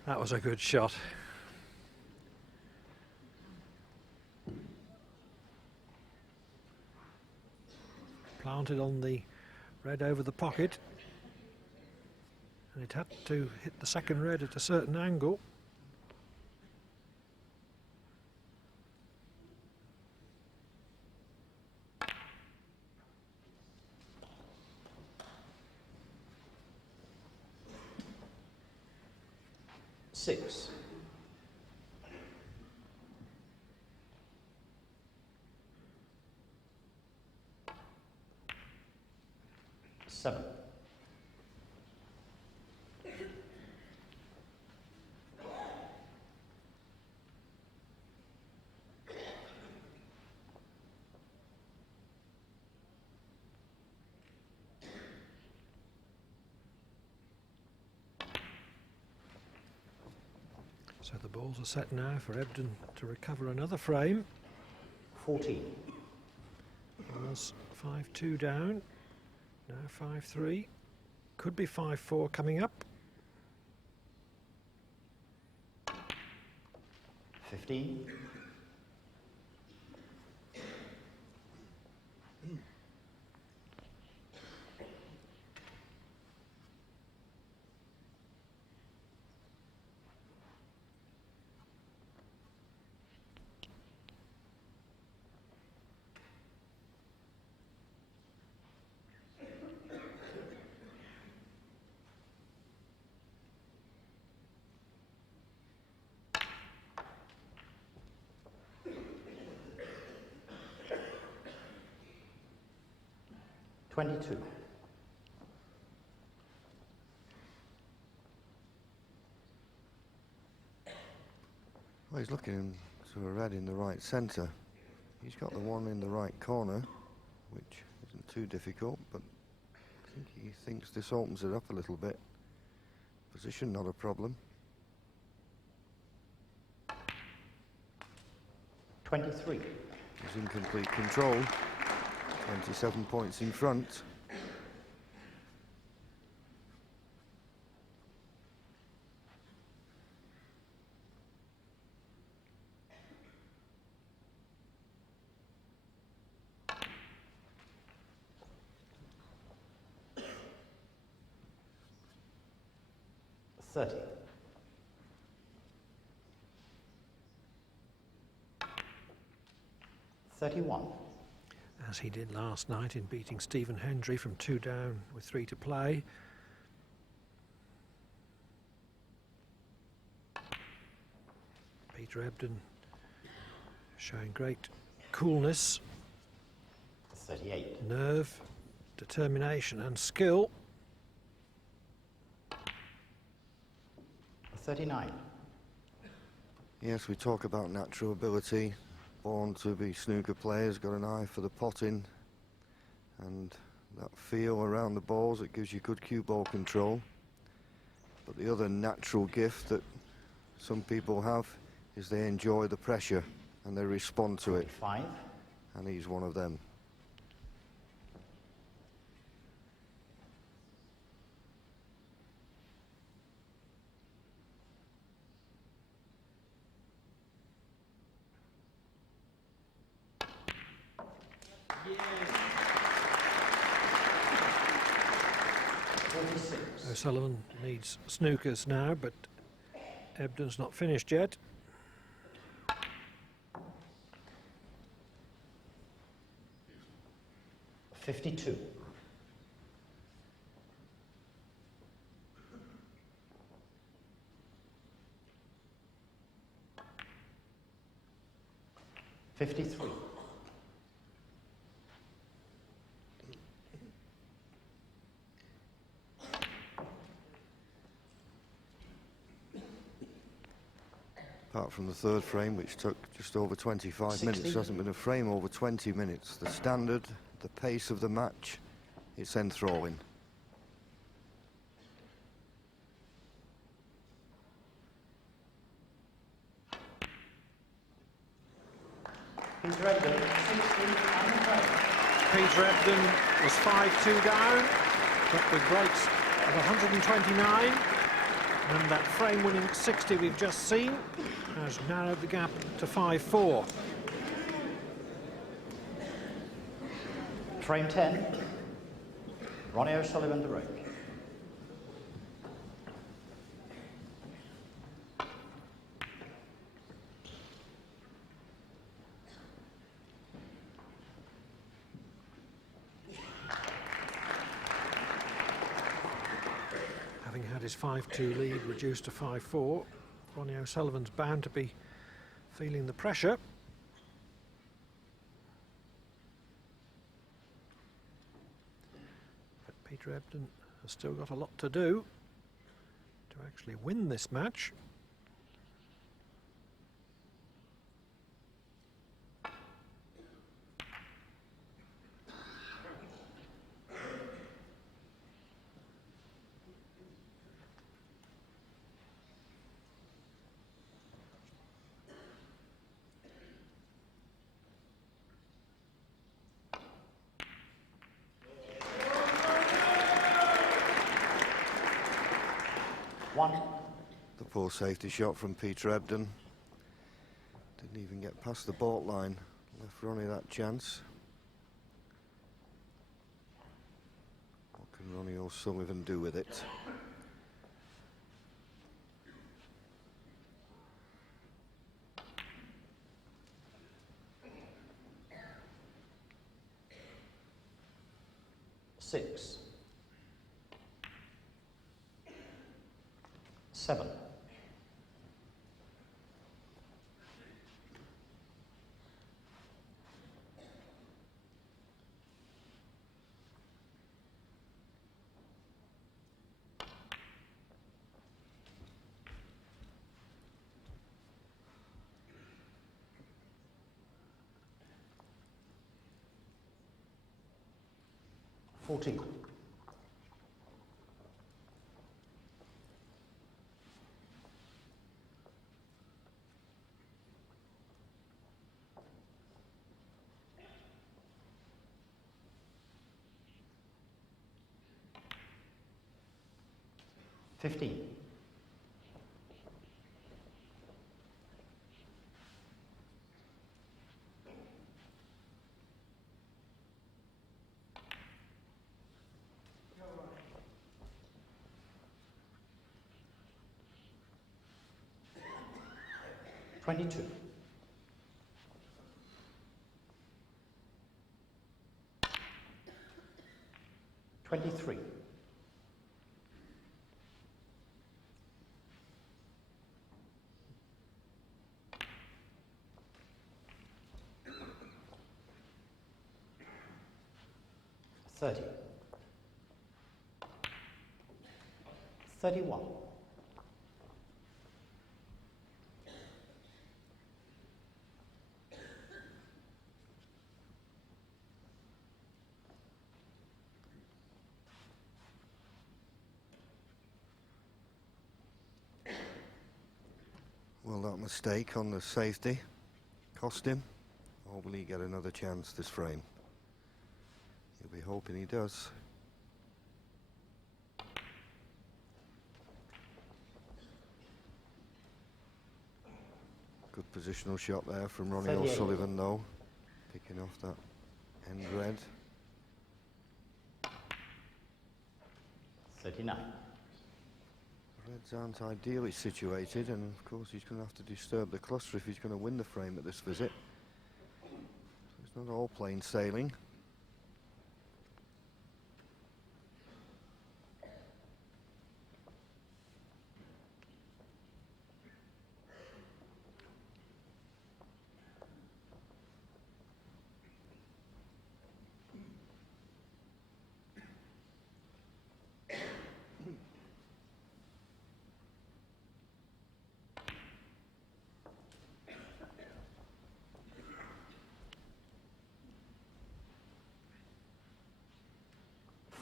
That was a good shot. planted on the red over the pocket, and it had to hit the second red at a certain angle. Six. Seven. So the balls are set now for Ebdon to recover another frame. 14. It was 5-2 down, now 5-3. Could be 5-4 coming up. 15. $22. Well, he's looking to a red in the right centre. He's got the one in the right corner, which isn't too difficult, but I think he thinks this opens it up a little bit. Position not a problem. 23. He's in complete control. 27 points in front. $30. $31. As he did last night in beating Stephen Hendry from 2 down with 3 to play. Peter Ebdon showing great coolness, 38. nerve, determination and skill. 39. Yes, we talk about natural ability. Born to be snooker players, got an eye for the potting, and that feel around the balls, it gives you good cue ball control. But the other natural gift that some people have is they enjoy the pressure and they respond to it. 5. And he's one of them. O'Sullivan needs snookers now, but Ebdon's not finished yet. $52. $53. Apart from the third frame, which took just over 25 minutes, there hasn't been a frame over 20 minutes. The standard, the pace of the match, it's enthralling. Peter Ebdon, 60 and the break. Peter Ebdon was 5-2 down, but with breaks of 129. And that frame-winning 60 we've just seen has narrowed the gap to 5-4. Frame 10. Ronnie O'Sullivan to break. Having had his 5-2 lead reduced to 5-4, Ronnie O'Sullivan's bound to be feeling the pressure. But Peter Ebdon has still got a lot to do to actually win this match. One. The poor safety shot from Peter Ebdon. Didn't even get past the baulk line. Left Ronnie that chance. What can Ronnie O'Sullivan do with it? Six. 7. $14. $15. $22. 23. 30. 31. Well, that mistake on the safety cost him. Or will he get another chance this frame? He'll be hoping he does. Good positional shot there from Ronnie 38. O'Sullivan, though. Picking off that end red. 39. Reds aren't ideally situated, and of course he's going to have to disturb the cluster if he's going to win the frame at this visit. So it's not all plain sailing.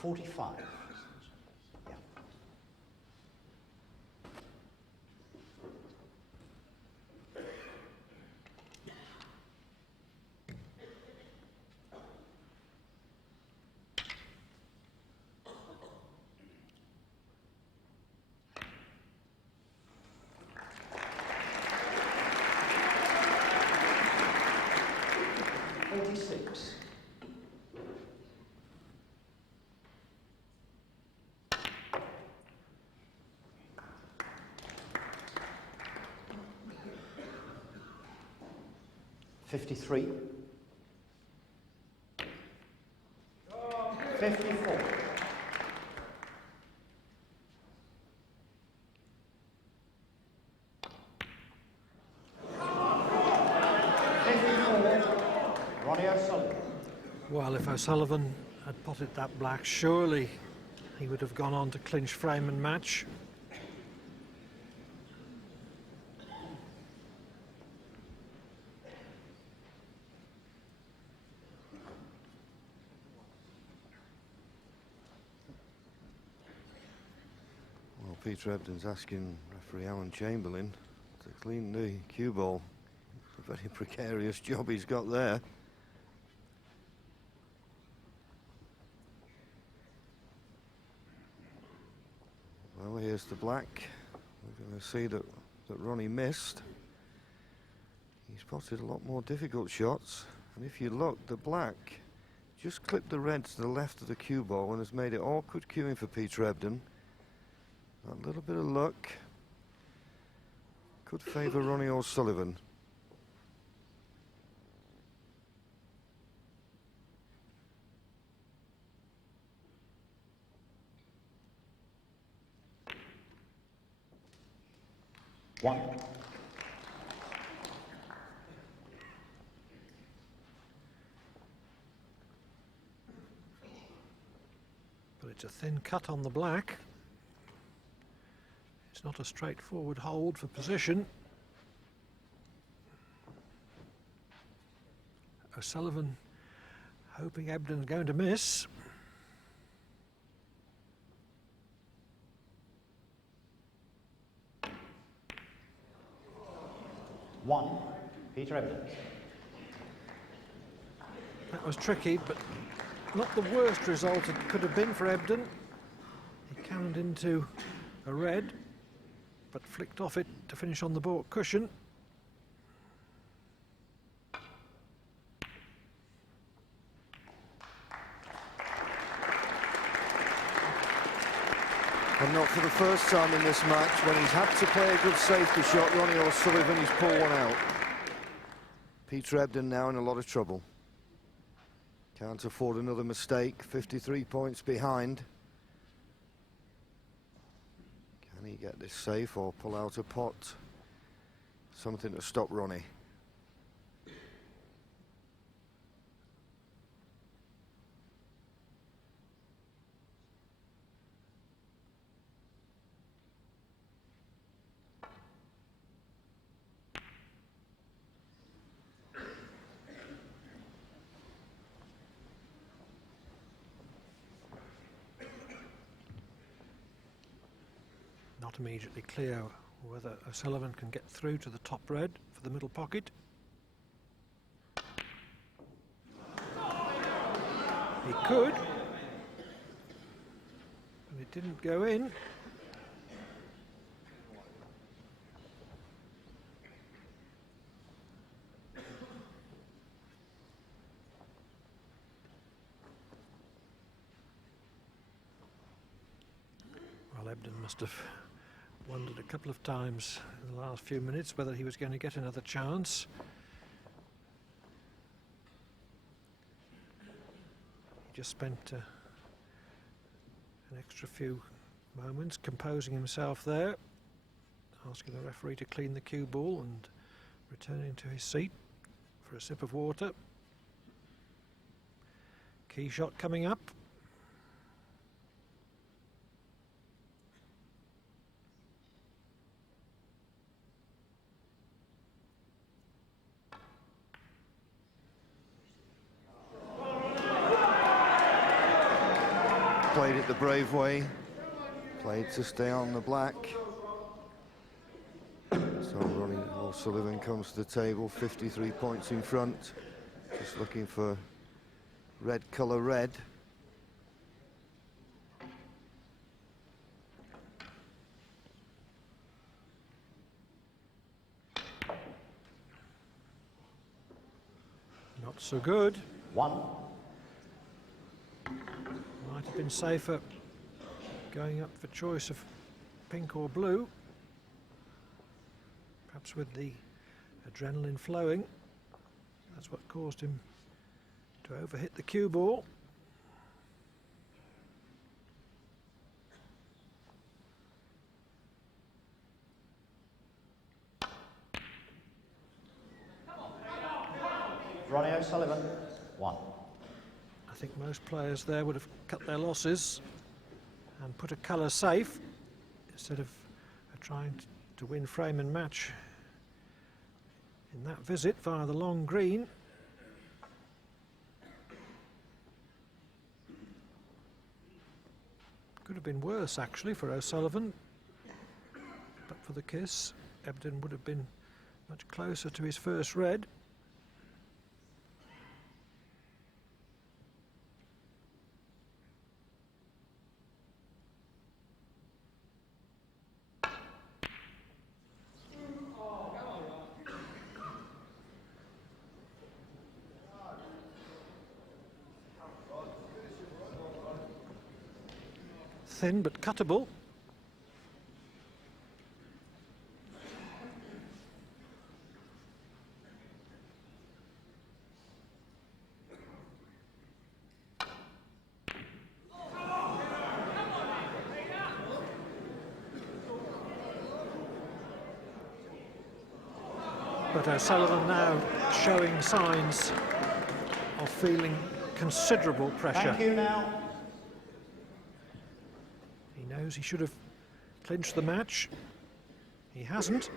$45. Yeah. $46. 53. 54. 54. Ronnie O'Sullivan. Well, if O'Sullivan had potted that black, surely he would have gone on to clinch frame and match. Well, Peter Ebdon's asking referee Alan Chamberlain to clean the cue ball. It's a very precarious job he's got there. Well, here's the black. We're going to see that Ronnie missed. He's spotted a lot more difficult shots. And if you look, the black just clipped the red to the left of the cue ball and has made it awkward cueing for Peter Ebdon. A little bit of luck could favour Ronnie O'Sullivan. One. But it's a thin cut on the black. It's not a straightforward hold for position. O'Sullivan hoping Ebdon's going to miss. One. Peter Ebdon. That was tricky, but not the worst result it could have been for Ebdon. He cannoned into a red, but flicked off it to finish on the baulk cushion. And not for the first time in this match, when he's had to play a good safety shot, Ronnie O'Sullivan, he's pulled one out. Peter Ebdon now in a lot of trouble. Can't afford another mistake, 53 points behind. Can he get this safe or pull out a pot? Something to stop Ronnie. Not immediately clear whether O'Sullivan can get through to the top red for the middle pocket. He could, but it didn't go in. Well, Ebdon must have wondered a couple of times in the last few minutes whether he was going to get another chance. He just spent an extra few moments composing himself there, asking the referee to clean the cue ball and returning to his seat for a sip of water. Key shot coming up. Played it the brave way, played to stay on the black. So Ronnie O'Sullivan comes to the table, 53 points in front, just looking for red colour red. Not so good. One. Might have been safer going up for choice of pink or blue. Perhaps with the adrenaline flowing. That's what caused him to overhit the cue ball. Ronnie O'Sullivan, 1. I think most players there would have cut their losses and put a colour safe instead of trying to win frame and match in that visit via the long green. Could have been worse actually for O'Sullivan, but for the kiss, Ebdon would have been much closer to his first red. Thin but cuttable. But O'Sullivan now showing signs of feeling considerable pressure. Thank you now. He knows he should have clinched the match. He hasn't.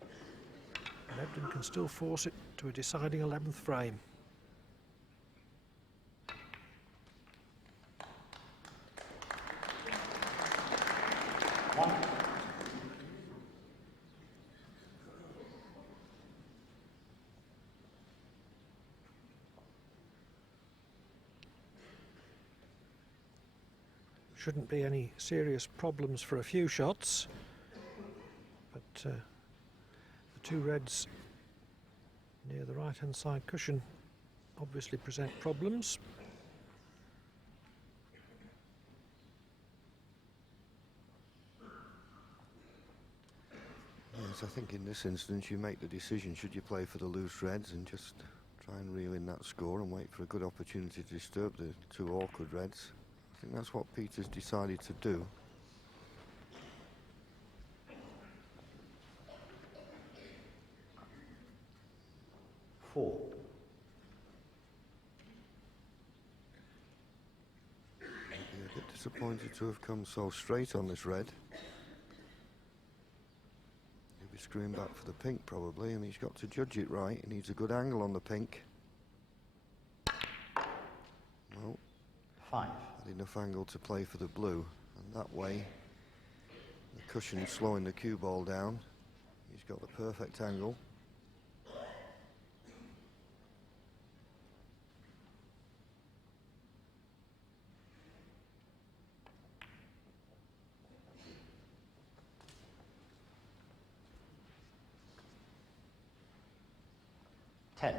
And Ebdon can still force it to a deciding 11th frame. One. Shouldn't be any serious problems for a few shots, but the two reds near the right hand side cushion obviously present problems. Yes, I think in this instance you make the decision, should you play for the loose reds and just try and reel in that score and wait for a good opportunity to disturb the two awkward reds. I think that's what Peter's decided to do. Four. I'd be a bit disappointed to have come so straight on this red. He'll be screwing back for the pink probably, and he's got to judge it right. He needs a good angle on the pink. Well, 5. had enough angle to play for the blue, and that way the cushion slowing the cue ball down. He's got the perfect angle. Ten.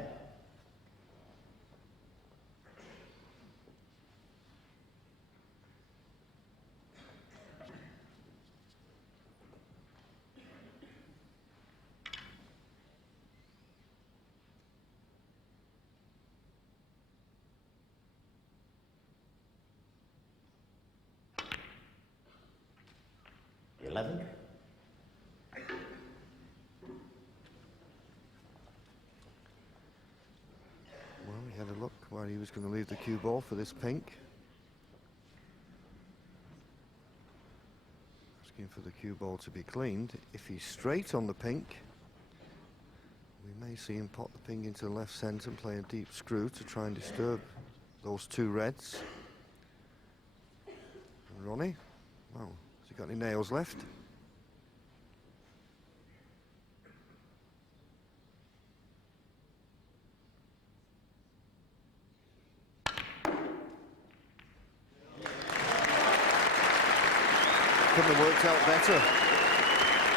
Eleven. Well, he had a look where he was going to leave the cue ball for this pink. Asking for the cue ball to be cleaned. If he's straight on the pink, we may see him pop the pink into the left centre and play a deep screw to try and disturb those two reds. And Ronnie, well, has he got any nails left? Couldn't have worked out better.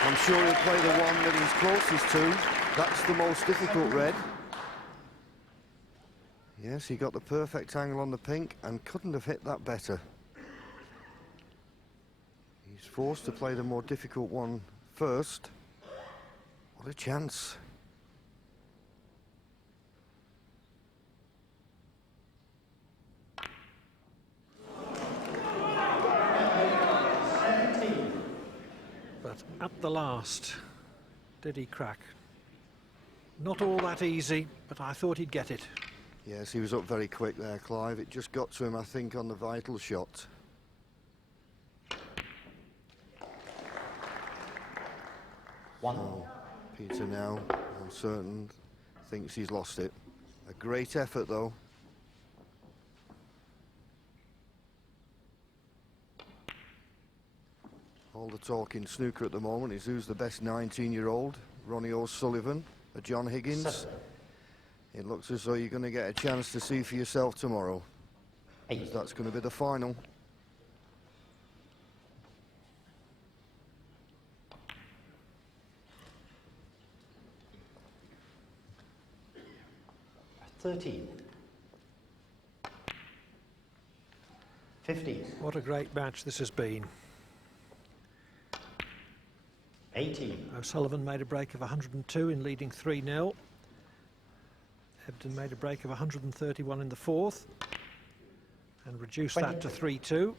I'm sure he'll play the one that he's closest to. That's the most difficult red. Yes, he got the perfect angle on the pink and couldn't have hit that better. He's forced to play the more difficult one first. What a chance. at the last. Did he crack? Not all that easy, but I thought he'd get it. Yes, he was up very quick there, Clive. It just got to him, I think, on the vital shot. One. Peter now, I'm certain, thinks he's lost it. A great effort, though. All the talk in snooker at the moment is who's the best 19-year-old, Ronnie O'Sullivan or John Higgins. 7. It looks as though you're going to get a chance to see for yourself tomorrow. 8. That's going to be the final. $13. 15. What a great match this has been. 18. O'Sullivan made a break of 102 in leading 3-0. Ebdon made a break of 131 in the fourth and reduced that to 3-2.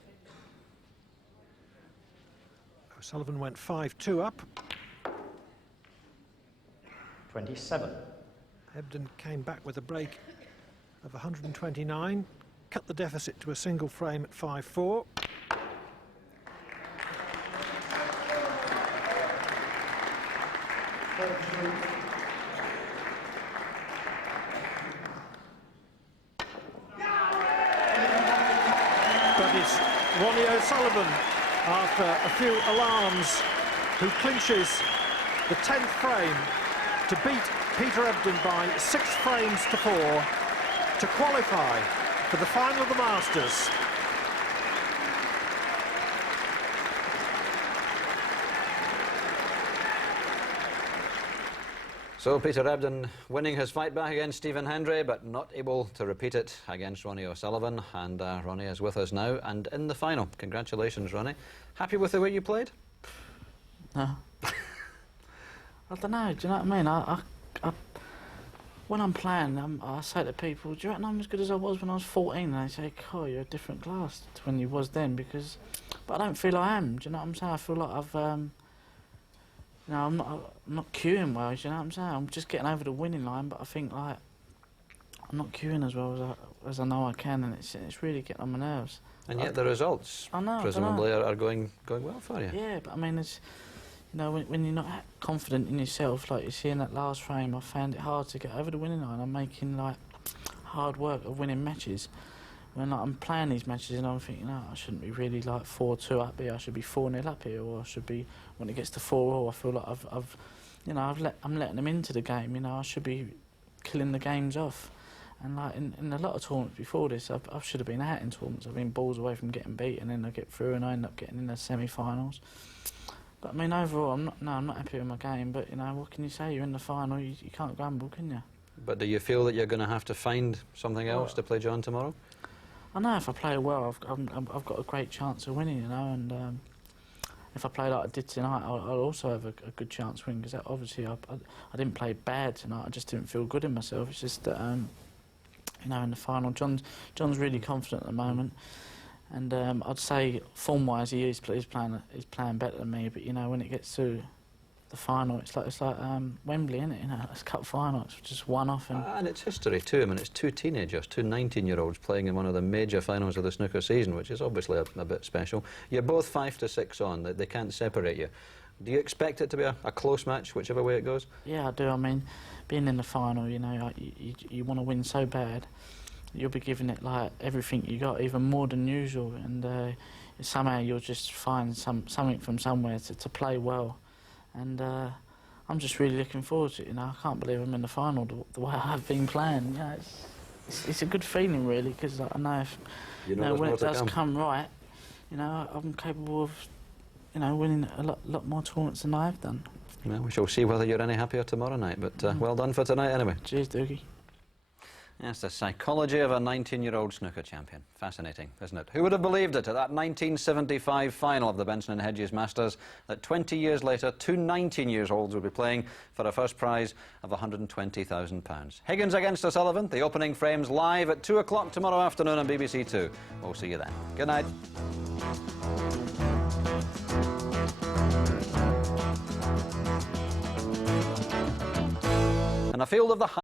O'Sullivan went 5-2 up. 27. Ebdon came back with a break of 129, cut the deficit to a single frame at 5-4. But it's Ronnie O'Sullivan, after a few alarms, who clinches the 10th frame to beat Peter Ebdon by 6 frames to 4 to qualify for the final of the Masters. So Peter Ebdon winning his fight back against Stephen Hendry, but not able to repeat it against Ronnie O'Sullivan. And Ronnie is with us now and in the final. Congratulations, Ronnie. Happy with the way you played? No. I don't know, do you know what I mean? I when I'm playing, I say to people, do you reckon I'm as good as I was when I was 14? And they say, oh, you're a different class to when you was then, because... But I don't feel I am, do you know what I'm saying? I feel like I've... you know, I'm not cueing well, do you know what I'm saying? I'm just getting over the winning line, but I think, like, I'm not cueing as well as I know I can, and it's really getting on my nerves. And yet the results, I know, presumably, are going well for you. Yeah, but I mean, it's... You know, when you're not confident in yourself, like you see in that last frame, I found it hard to get over the winning line. I'm making, like, hard work of winning matches. When, like, I'm playing these matches and I'm thinking, no, I shouldn't be really, like, 4-2 up here. I should be 4-0 up here, or I should be, when it gets to 4-all, I feel like I'm letting them into the game. You know, I should be killing the games off. And, like, in a lot of tournaments before this, I should have been out in tournaments. I've been balls away from getting beat, and then I get through and I end up getting in the semi-finals. But I mean, overall, I'm not happy with my game. But you know, what can you say? You're in the final. You can't grumble, can you? But do you feel that you're going to have to find something else to play John tomorrow? I know if I play well, I've got a great chance of winning. You know, and if I play like I did tonight, I'll also have a good chance of winning. Because obviously, I didn't play bad tonight. I just didn't feel good in myself. It's just that you know, in the final, John's really confident at the moment. And I'd say form-wise, he's playing better than me. But you know, when it gets to the final, it's like Wembley, isn't it? You know, it's cup final. It's just one off. And it's history too. I mean, it's two teenagers, two 19-year-olds playing in one of the major finals of the snooker season, which is obviously a bit special. You're both 5-6 on. They can't separate you. Do you expect it to be a close match, whichever way it goes? Yeah, I do. I mean, being in the final, you know, you want to win so bad. You'll be giving it like everything you got, even more than usual, and somehow you'll just find something from somewhere to play well. And I'm just really looking forward to it. You know, I can't believe I'm in the final the way I've been playing. You know, it's a good feeling really, because I know if when it does come right, you know, I'm capable of, you know, winning a lot more tournaments than I've done. Well, we shall see whether you're any happier tomorrow night. But well done for tonight, anyway. Cheers, Doogie. Yes, the psychology of a 19-year-old snooker champion. Fascinating, isn't it? Who would have believed it at that 1975 final of the Benson and Hedges Masters that 20 years later, two 19-year-olds would be playing for a first prize of £120,000. Higgins against O'Sullivan, the opening frames live at 2 o'clock tomorrow afternoon on BBC Two. We'll see you then. Good night. In a field of the